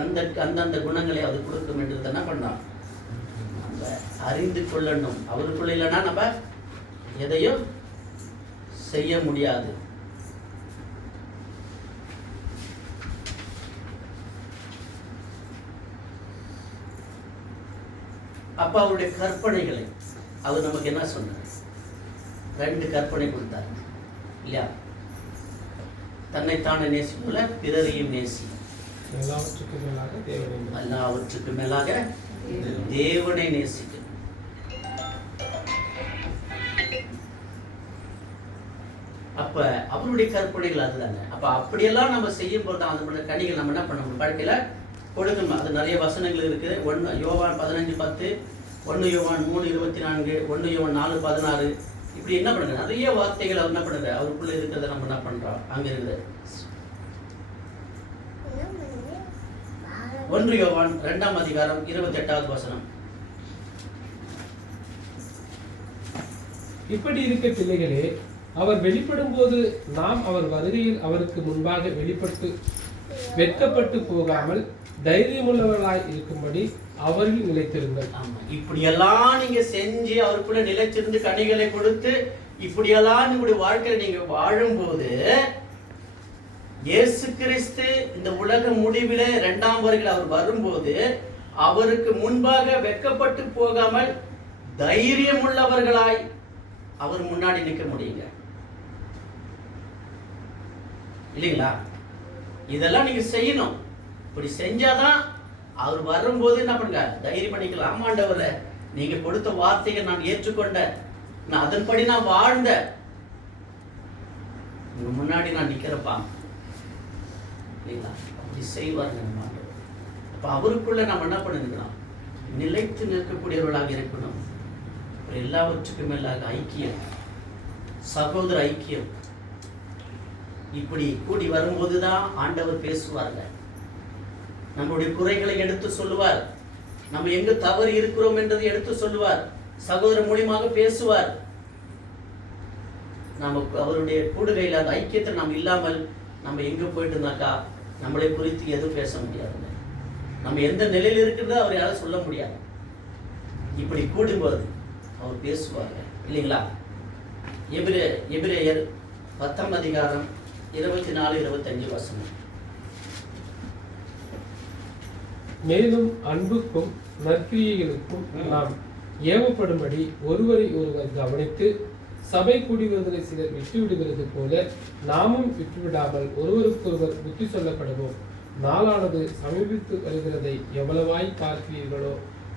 அந்தந்த குணங்களை அது கொடுக்கும் என்று என்ன பண்ணலாம் நம்ம அறிந்து கொள்ளணும். அவருக்குள்ள இல்லைன்னா நம்ம எதையும் செய்ய முடியாது. அப்ப அவருடைய கற்பனைகளை அவர் நமக்கு என்ன சொன்னார்? 2 கற்பனை கொடுத்தார் இல்லையா? தன்னைத்தானே நேசிப்புல பிறரையும் நேசி. எல்லாவற்றுக்கும் மேலாக தேவனை எல்லாவற்றுக்கு மேலாக தேவனை நேசிக்கணும். அப்ப அவருடைய கற்பனைகள் அதுதாங்க. அப்ப அப்படியெல்லாம் நம்ம செய்யும் போது தான் அந்த கனிகள் நம்ம என்ன பண்ணணும் வாழ்க்கையில கொடுக்கணும். அது நிறைய வசனங்கள் இருக்கு. யோவான் 15:10, 1 யோவான் 3:24, 1 யோவான் 4:16. இப்படி என்ன பண்ணுங்க, நிறைய வார்த்தைகள் அவர் என்ன பண்ணுங்க, அவருக்குள்ள இருக்கிறத நம்ம என்ன பண்றோம் அங்க இருக்குது. 1 யோவான் 2ஆம் அதிகாரம் 28வது வசனம். இப்படி இருக்க பிள்ளைகளே, அவர் வெளிப்படும் போது நாம் அவர் வருகையில் அவருக்கு முன்பாக வெளிப்பட்டு வெட்கப்பட்டு போகாமல் தைரியமுள்ளவர்களாய் இருக்கும்படி அவர்கள் நிலைத்திருங்கள். இப்படியெல்லாம் நீங்க செஞ்சு அவருக்குள்ள நிலைச்சிருந்து கனிகளை கொடுத்து இப்படியெல்லாம் உங்களுடைய வாழ்க்கையில நீங்க வாழும்போது இயேசு கிறிஸ்து இந்த உலக முடிவில 2ஆம் வருகையில் அவர் வரும்போது அவருக்கு முன்பாக வெட்கப்பட்டு போகாமல் தைரியம் உள்ளவர்களாய் அவர் முன்னாடி நிற்க முடியுங்க. இல்லைங்களா? இதெல்லாம் நீங்க செய்யணும். இப்படி செஞ்சாதான் அவர் வரும்போது என்ன பண்ணுங்க, தைரியம் பண்ணிக்கலாம். ஆமாண்டவரே, நீங்க கொடுத்த வார்த்தைகள் நான் ஏற்றுக்கொண்டேன், நான் அதன்படி நான் வாழ்ந்தேன், உங்க முன்னாடி நான் நிக்கிறப்பா. இல்லைங்களா? அப்படி செய்வாருங்க நம்ம ஆண்டவர். அப்ப அவருக்குள்ள நம்ம என்ன பண்ணிருக்கலாம், நிலைத்து நிற்கக்கூடியவர்களாக இருக்கணும். எல்லாவற்றுக்கும் மேலாக ஐக்கியம், சகோதர ஐக்கியம். இப்படி கூடி வரும்போதுதான் ஆண்டவர் பேசுவார்ங்க. நம்முடைய குறைகளை எடுத்து சொல்லுவார், நம்ம எங்க தவறு இருக்கிறோம் என்றதை எடுத்து சொல்லுவார், சகோதர மூலியமாக பேசுவார். நமக்கு அவருடைய கூடுகையில் அந்த ஐக்கியத்தை நாம் இல்லாமல் நம்ம எங்க போயிட்டு இருந்தாக்கா நம்மளை குறித்து எதுவும் பேச முடியாதுங்க. நம்ம எந்த நிலையில் இருக்கிறதோ அவர் யாரும் சொல்ல முடியாது. இப்படி கூடும்போது அவர் பேசுவாங்க. இல்லைங்களா? எபிரேயர் 10ஆம் அதிகாரம் 24-25 வசனம். மேலும் அன்புக்கும் நற்கிரியைகளுக்கும் நாம் ஏவப்படும்படி ஒருவரை ஒருவர் கவனித்து சபை கூடுவதை சிலர் விட்டுவிடுகிறது போல நாமும் விட்டுவிடாமல் ஒருவருக்கொருவர் புத்தி சொல்லப்படுவோம். நாளானது சமீபித்து வருகிறதை எவ்வளவாய் பார்க்கிறீர்களோ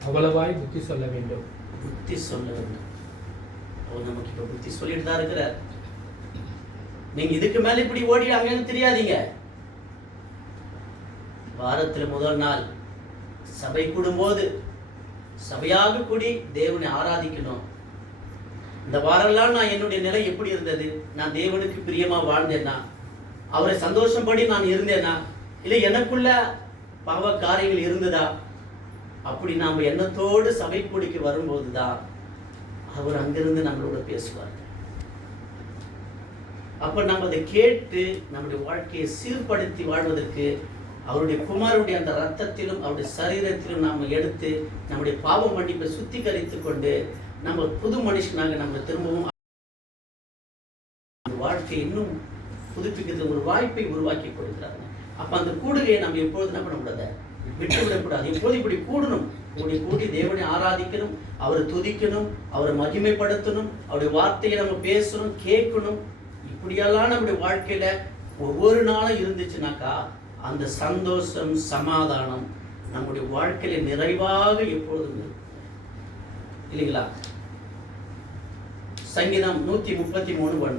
அவ்வளவாய் புத்தி சொல்ல வேண்டும். புத்தி சொல்ல வேண்டும். அவர் நமக்கு இப்ப புத்தி சொல்லிட்டு தான் இருக்கிறார். நீங்க இதுக்கு மேல இப்படி ஓடிடாங்கன்னு தெரியாதீங்க. வாரத்தில் முதல் நாள் சபை கூடும்போது சபையாக கூடி தேவனை ஆராதிக்கணும். இந்த வாரெல்லாம் நான் என்னுடைய நிலை எப்படி இருந்தது, நான் தேவனுக்கு பிரியமா வாழ்ந்தேன்னா, அவரை சந்தோஷப்படி நான் இருந்தேனா, இல்லை எனக்குள்ள பாவ காரியங்கள் இருந்ததா, அப்படி நாம் எண்ணத்தோடு சபை கூடிக்கு வரும்போதுதான் அவர் அங்கிருந்து நம்மளோட பேசுவார். அப்ப நம்ம அதை கேட்டு நம்முடைய வாழ்க்கையை சீர்படுத்தி வாழ்வதற்கு அவருடைய குமாரனுடைய அந்த ரத்தத்திலும் அவருடைய சரீரத்திலும் நாம் எடுத்து நம்முடைய பாவ மன்னிப்பை சுத்திகரித்து கொண்டு நம்ம புது மனுஷனாக நம்ம திரும்பவும் வாழ்க்கை இன்னும் புதுப்பிக்கிறது ஒரு வாய்ப்பை உருவாக்கி கொடுக்கிறாங்க. அப்ப அந்த கூடுகையை நம்ம எப்பொழுது என்ன பண்ணக்கூடாது, விட்டுவிடக்கூடாது. எப்போது இப்படி கூடணும், கூடி தேவனை ஆராதிக்கணும், அவரை துதிக்கணும், அவரை மகிமைப்படுத்தணும், அவருடைய வார்த்தையை நம்ம பேசணும், கேட்கணும். இப்படியெல்லாம் நம்முடைய வாழ்க்கையில ஒவ்வொரு நாளும் இருந்துச்சுனாக்கா அந்த சந்தோஷம் சமாதானம் நம்முடைய வாழ்க்கையில நிறைவாக எப்பொழுதும் இருக்கும். இல்லைங்களா? சங்கீதம் 133:1.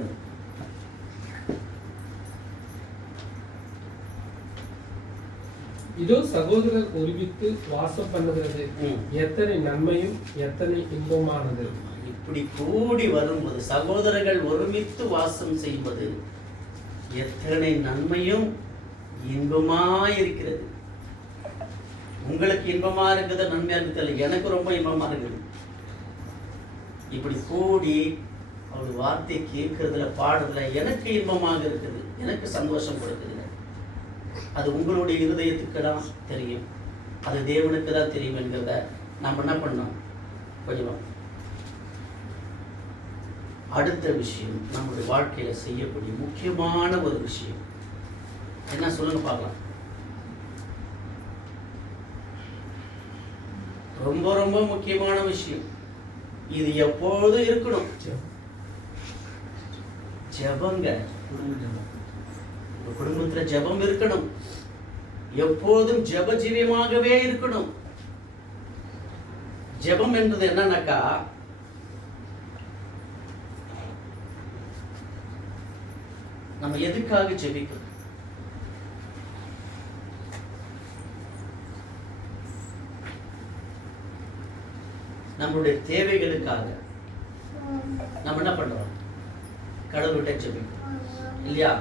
இதோ சகோதரர் ஒருமித்து வாசம் பண்ணுகிறது எத்தனை நன்மையும் எத்தனை இன்பமானது. இப்படி கூடி வரும்போது சகோதரர்கள் ஒருமித்து வாசம் செய்வது எத்தனை நன்மையும் இன்பமாயிருக்கிறது. உங்களுக்கு இன்பமா இருக்குது, நன்மையா இருக்குது, எனக்கு ரொம்ப இன்பமா இருக்குது. இப்படி கூடி அவருடைய வார்த்தையை கேட்கறதுல பாடுறதுல எனக்கு இன்பமாக இருக்குது, எனக்கு சந்தோஷம் கொடுக்குது. அது உங்களுடைய இருதயத்துக்கு தான் தெரியும், அது தேவனுக்கு தான் தெரியும் என்கிறத நம்ம என்ன பண்ணோம், கொஞ்சம் அடுத்த விஷயம் நம்முடைய வாழ்க்கையில செய்யக்கூடிய முக்கியமான ஒரு விஷயம் என்ன சொல்லுங்க பார்க்கலாம். ரொம்ப ரொம்ப முக்கியமான விஷயம். இது எப்பொழுதும் இருக்கணும். ஜெபங்க. குடும்பத்துல ஜெபம் இருக்கணும். எப்போதும் ஜெப ஜீவியமாகவே இருக்கணும். ஜெபம் என்பது என்னன்னாக்கா, நம்ம எதுக்காக ஜெபிக்கணும்? நம்மளுடைய தேவைகளுக்காக நம்ம என்ன பண்றோம்? கடவுள்கிட்ட ஜெபிக்கணும் இல்லையா?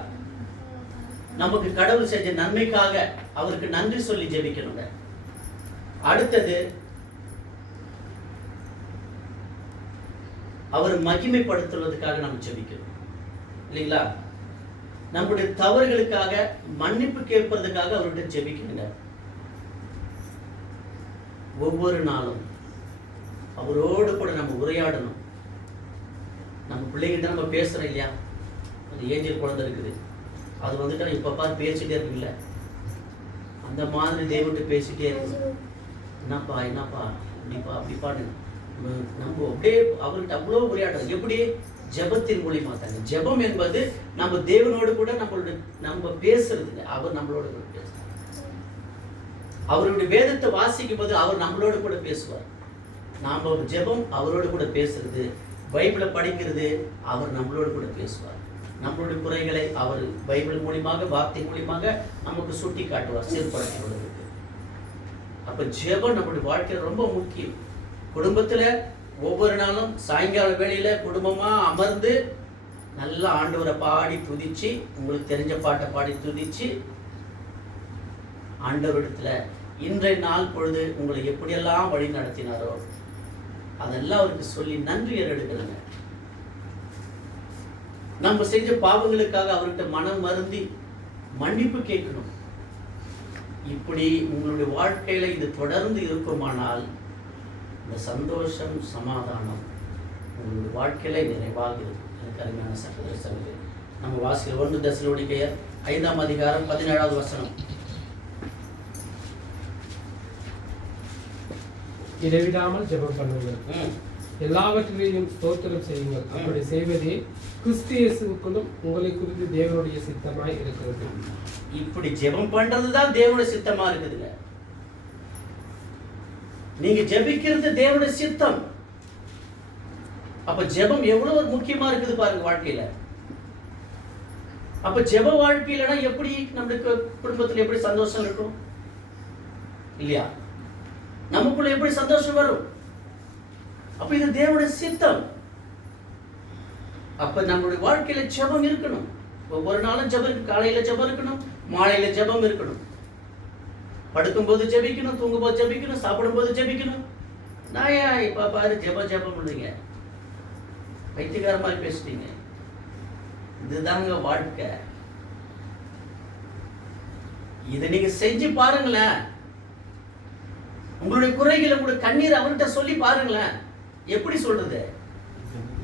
நமக்கு கடவுள் செஞ்ச நன்மைக்காக அவருக்கு நன்றி சொல்லி ஜெபிக்கணுங்க. அடுத்தது அவர் மகிமைப்படுத்துவதற்காக நம்ம ஜெபிக்கணும் இல்லைங்களா? நம்முடைய தவறுகளுக்காக மன்னிப்பு கேட்பதற்காக அவர்கிட்ட ஜெபிக்கணுங்க. ஒவ்வொரு நாளும் அவரோடு கூட நம்ம உரையாடணும். நம்ம பிள்ளைகிட்ட நம்ம பேசுறோம் இல்லையா? அந்த ஏஞ்சல் குழந்தை இருக்குது, அது வந்துட்டு இப்ப பாரு பேசிட்டே இருக்குல்ல, அந்த மாதிரி தேவன்கிட்ட பேசிட்டே இருக்கு. என்னப்பா என்னப்பா இப்படிப்பா அப்படிப்பான்னு நம்ம அப்படியே அவர்கிட்ட அவ்வளோ உரையாடுறோம். எப்படி? ஜெபத்தின் மூலியமா தாங்க. ஜெபம் என்பது நம்ம தேவனோடு கூட நம்ம பேசுறது. அவர் நம்மளோட கூட பேசுறார். அவருடைய வேதத்தை வாசிக்கும் போது அவர் நம்மளோட கூட பேசுவார். நாம ஜெபம் அவரோடு கூட பேசுறது, பைபிளை படிக்கிறது, அவர் நம்மளோடு கூட பேசுவார். நம்மளுடைய குறைகளை அவர் பைபிள் மூலியமாக வார்த்தை மூலியமாக நமக்கு சுட்டி காட்டுவார், சீர்படுத்தி விடுவதற்கு. அப்ப ஜெபம் நம்மளுடைய வாழ்க்கையில் ரொம்ப முக்கியம். குடும்பத்துல ஒவ்வொரு நாளும் சாயங்கால வேளையில குடும்பமா அமர்ந்து நல்லா ஆண்டவரை பாடி துதிச்சு, உங்களுக்கு தெரிஞ்ச பாட்டை பாடி துதிச்சு, ஆண்டவரிடத்துல இன்றைய நாள் பொழுது உங்களை எப்படியெல்லாம் வழி நடத்தினாரோ அதெல்லாம் அவருக்கு சொல்லி நன்றி எடுக்கணுங்க. நம்ம செஞ்ச பாவங்களுக்காக அவர்கிட்ட மனம் வருந்தி மன்னிப்பு கேட்கணும். இப்படி உங்களுடைய வாழ்க்கையில இது தொடர்ந்து இருக்குமானால் இந்த சந்தோஷம் சமாதானம் உங்களுடைய வாழ்க்கையில நிறைவாக இருக்கும். எனக்கு அருமையான சகோதர சகோதரி, நம்ம வாசிக்கிற 1 தெசலோனிக்கேயர் 5ஆம் அதிகாரம் 17வது வசனம். இடைவிடாமல் ஜெபம் பண்ணுங்கள், எல்லாவற்றிலையும் ஸ்தோத்திரம் செய்யுங்கள். அப்படி செய்வதே கிறிஸ்து இயேசுவுக்குள்ளும் உங்களை குறித்து தேவனுடைய சித்தமாய் இருக்கிறது. இப்படி ஜெபம் பண்றதுதான் தேவனுடைய சித்தமா இருக்குதுங்க. நீங்க ஜெபிக்கிறது தேவனுடைய சித்தம். அப்ப ஜெபம் எவ்வளவு முக்கியமா இருக்குது பாருங்க வாழ்க்கையில. அப்ப ஜெப வாழ்க்கையிலனா எப்படி நம்மளுக்கு குடும்பத்துல எப்படி சந்தோஷம் இருக்கும் இல்லையா? நமக்குள்ள எப்படி சந்தோஷம் வரும்? அப்ப இது தேவனுடைய சித்தம். அப்ப நம்மளுடைய வாழ்க்கையில ஜெபம் இருக்கணும். ஒவ்வொரு நாளும் ஜெபம், காலையில ஜெபம் இருக்கணும், மாலையில ஜெபம் இருக்கணும், படுக்கும்போது ஜெபிக்கணும், தூங்கும்போது ஜெபிக்கணும், சாப்பிடும்போது ஜெபிக்கணும். நான் ஏன் இப்ப பாரு ஜெபம் பண்ணுறீங்க? பைத்தியக்கார மாதிரி பேசிட்டீங்க. இதுதாங்க வாழ்க்கை. இதை நீங்க செஞ்சு பாருங்களேன். உங்களுடைய குறைகளை, உங்களுடைய கண்ணீர் அவர்கிட்ட சொல்லி பாருங்களேன். எப்படி சொல்றது?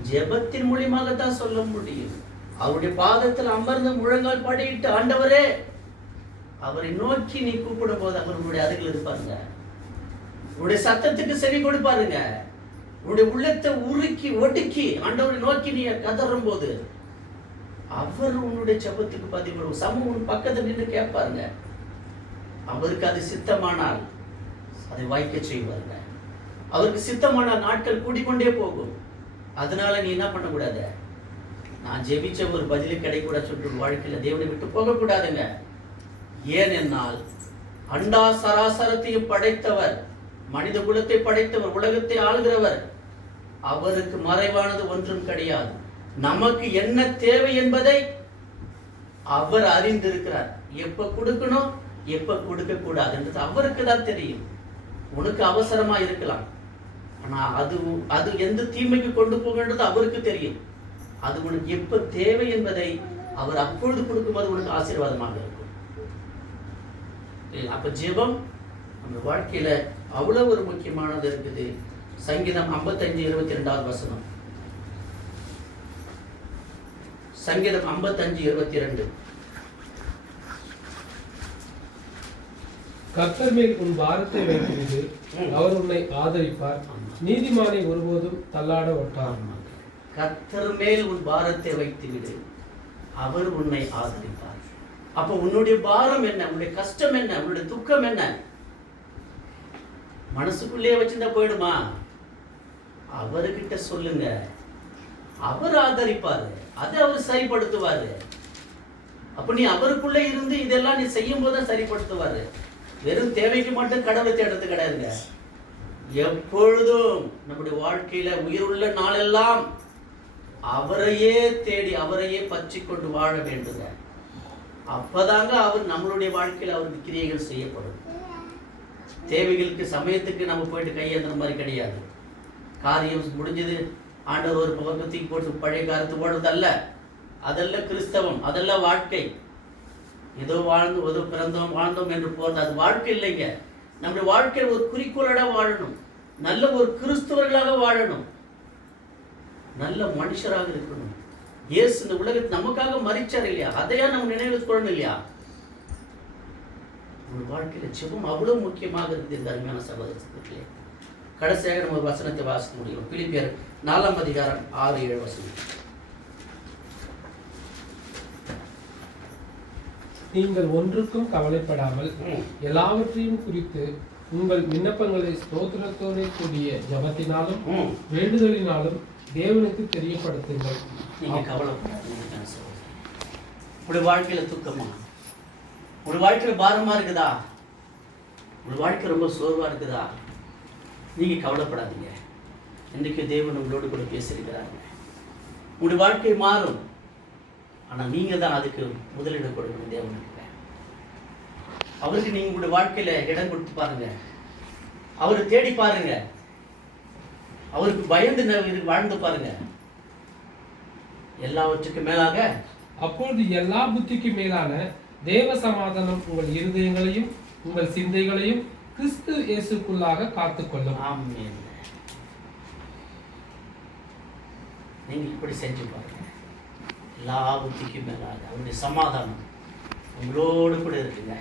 ஜெபத்தின் மூலியமாக தான் சொல்ல முடியும். அவருடைய பாதத்தில் அமர்ந்து முழங்கால் படியிட்டு, ஆண்டவரே, அவரை நோக்கி நீ கூப்பிடும் போது அவர் உங்களுடைய அருகில் இருப்பாருங்க. உங்களுடைய சத்தத்துக்கு செவி கொடுப்பாருங்க. உங்களுடைய உள்ளத்தை உருக்கி ஒடுக்கி ஆண்டவரை நோக்கி நீ கதறும் போது அவர் உன்னுடைய ஜெபத்துக்கு பதில் சமூகம் உன் பக்கத்தில் நின்று கேட்பாருங்க. அவருக்கு அது சித்தமானால் அதை வாய்க்க செய்வாருங்க. அவருக்கு சித்தமான நாட்கள் கூடிக்கொண்டே போகும். அதனால நீ என்ன பண்ணக்கூடாது? நான் ஜெபிச்ச ஒரு பதிலு கிடைக்கூட சொல்லிட்டு வாழ்க்கையில தேவனை விட்டு போகக்கூடாதுங்க. ஏனென்றால் அண்டா சராசரத்தையும் படைத்தவர், மனித குலத்தை படைத்தவர், உலகத்தை ஆளுகிறவர், அவருக்கு மறைவானது ஒன்றும் கிடையாது. நமக்கு என்ன தேவை என்பதை அவர் அறிந்திருக்கிறார். எப்ப கொடுக்கணும், எப்ப கொடுக்க கூடாதுன்றது அவருக்கு தான் தெரியும். உனக்கு அவசரமா இருக்கலாம், ஆனா அது எந்த தீமைக்கு கொண்டு போகின்றது அவருக்கு தெரியும். அது உனக்கு எப்ப தேவை என்பதை அவர் அப்பொழுது கொடுக்கும்போது உனக்கு ஆசீர்வாதமாக இருக்கும். அப்ப ஜெபம் நம்ம வாழ்க்கையில அவ்வளவு ஒரு முக்கியமானது இருக்குது. சங்கீதம் 55:22 வசனம். சங்கீதம் 55:22. கர்த்தர் மேல் உன் பாரத்தை வைத்துவிடு, அவர் உன்னை ஆதரிப்பார், நீதிமானை ஒருபோதும் தள்ளாட ஒட்டார். கர்த்தர் மேல் உன் பாரத்தை வைத்துவிடு, அவர் உன்னை ஆதரிப்பார். அப்போ உன்னுடைய பாரம் என்ன, உன்னுடைய கஷ்டம் என்ன, உன்னுடைய துக்கம் என்ன? மனசுக்குள்ளே வச்சிருந்தா போயிடுமா? அவர்கிட்ட சொல்லுங்க, அவர் ஆதரிப்பாரு, அதை அவர் சரிப்படுத்துவாரு. அப்ப நீ அவருக்குள்ள இருந்து இதெல்லாம் நீ செய்யும் போது சரிப்படுத்துவாரு. வெறும் தேவைக்கு மட்டும் கடவுளை தேடுறது கிடையாதுங்க. எப்பொழுதும் நம்முடைய வாழ்க்கையில உயிருள்ள நாளெல்லாம் அவரையே தேடி அவரையே பற்றி கொண்டு வாழ வேண்டுங்க. அப்பதாங்க அவர் நம்மளுடைய வாழ்க்கையில அவருக்கு கிரியைகள் செய்யப்படும். தேவைகளுக்கு சமயத்துக்கு நம்ம போயிட்டு கையேந்திர மாதிரி கிடையாது. காரியம் முடிஞ்சது, ஆண்டவர் ஒரு பக்கத்துக்கு போட்டு பழைய காலத்து ஓடுறது அல்ல. அதெல்லாம் கிறிஸ்தவம், அதெல்லாம் வாழ்க்கை. ஏதோ வாழ்ந்து ஏதோ பிறந்தோம் வாழ்ந்தோம் என்று போறது அது வாழ்க்கை இல்லைங்க. நம்முடைய வாழ்க்கையில் ஒரு குறிக்கோளோட வாழணும், நல்ல ஒரு கிறிஸ்தவர்களாக வாழணும், நல்ல மனுஷராக இருக்கணும். இயேசு இந்த உலகத்தில் நமக்காக மரிச்சார் இல்லையா? அதையா நம்ம நினைவு கொள்ளணும் இல்லையா? ஒரு வாழ்க்கையில ஜெபம் அவ்வளவு முக்கியமாக இருக்குது. இந்த அருமையான சகோதரர்களே, கடைசியாக நம்ம ஒரு வசனத்தை வாசிக்க முடியும். பிலிப்பியர் 4:6-7 வசனம். நீங்கள் ஒன்றுக்கும் கவலைப்படாமல் எல்லாவற்றையும் குறித்து உங்கள் விண்ணப்பங்களை ஸ்தோத்திரத்தோடு கூடிய ஜபத்தினாலும் வேண்டுதலினாலும் தேவனுக்கு தெரியப்படுத்துங்கள். நீங்க கவலைப்படாதீங்க. உங்களுடைய வாழ்க்கையில துக்கமா, உங்களுடைய வாழ்க்கையில பாரமா இருக்குதா, உங்களுடைய வாழ்க்கை ரொம்ப சோர்வா இருக்குதா, நீங்க கவலைப்படாதீங்க. இன்றைக்கு தேவன் உங்களோடு கூட பேசியிருக்கிறாங்க. உங்களுடைய வாழ்க்கை மாறும், ஆனா நீங்க தான் அதுக்கு முதலிடம் கொடுக்கணும். தேவனுக்கு அவருக்கு நீங்க உங்களுடைய வாழ்க்கையில இடம் கொடுத்து பாருங்க, அவரை தேடி பாருங்க, அவருக்கு பயந்து வாழ்ந்து பாருங்க. எல்லாவற்றுக்கும் மேலாக அப்பொழுது எல்லா புத்திக்கு மேலான தேவ சமாதானம் உங்கள் இருதயங்களையும் உங்கள் சிந்தைகளையும் கிறிஸ்து இயேசுக்குள்ளாக காத்துக்கொள்ளும். ஆமென். நீங்க இப்படி செஞ்சு பாருங்க. எல்லா புத்திக்கும் மேலாக அவருடைய சமாதானம் உங்களோடு கூட இருக்குங்க.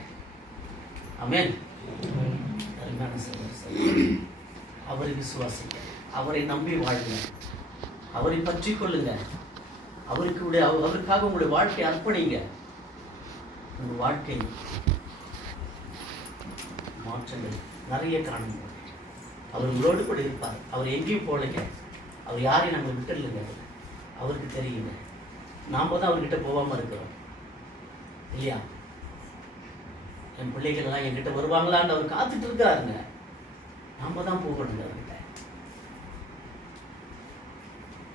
ஆமென். அருமையான சகோதரர்களே, அவரை விசுவாசிங்க, அவரை நம்பி வாழுங்க, அவரை பற்றி கொள்ளுங்க, அவருக்காக உங்களுடைய வாழ்க்கையை அர்ப்பணிங்க. உங்கள் வாழ்க்கை மாற்றங்கள் நிறைய காணுங்க. அவர் உங்களோடு கூட இருப்பார். அவர் எங்கேயும் போகலைங்க. அவர் யாரையும் நாங்கள் விட்டுடலைங்க. அவருக்கு தெரியுங்க. நாம் தான் அவர்கிட்ட போகாமல் இருக்கிறோம் இல்லையா? என் பிள்ளைகள் எல்லாம் என்கிட்ட வருவாங்களான்னு அவர் காத்துட்டு இருக்காருங்க. நாம தான் போகணுங்க அவர்கிட்ட.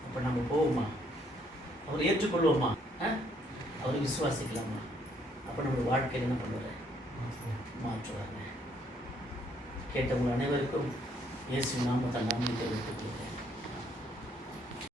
அப்ப நம்ம போவோமா? அவர் ஏற்றுக்கொள்வோமா? அவரை விசுவாசிக்கலாமா? அப்ப நம்ம வாழ்க்கையில் என்ன பண்ணுவாரு? மாற்றுவாங்க. கேட்டவங்க அனைவருக்கும் இயேசு நாமத்தை நம்பிக்கை வைத்துக் கொள்கிறேன்.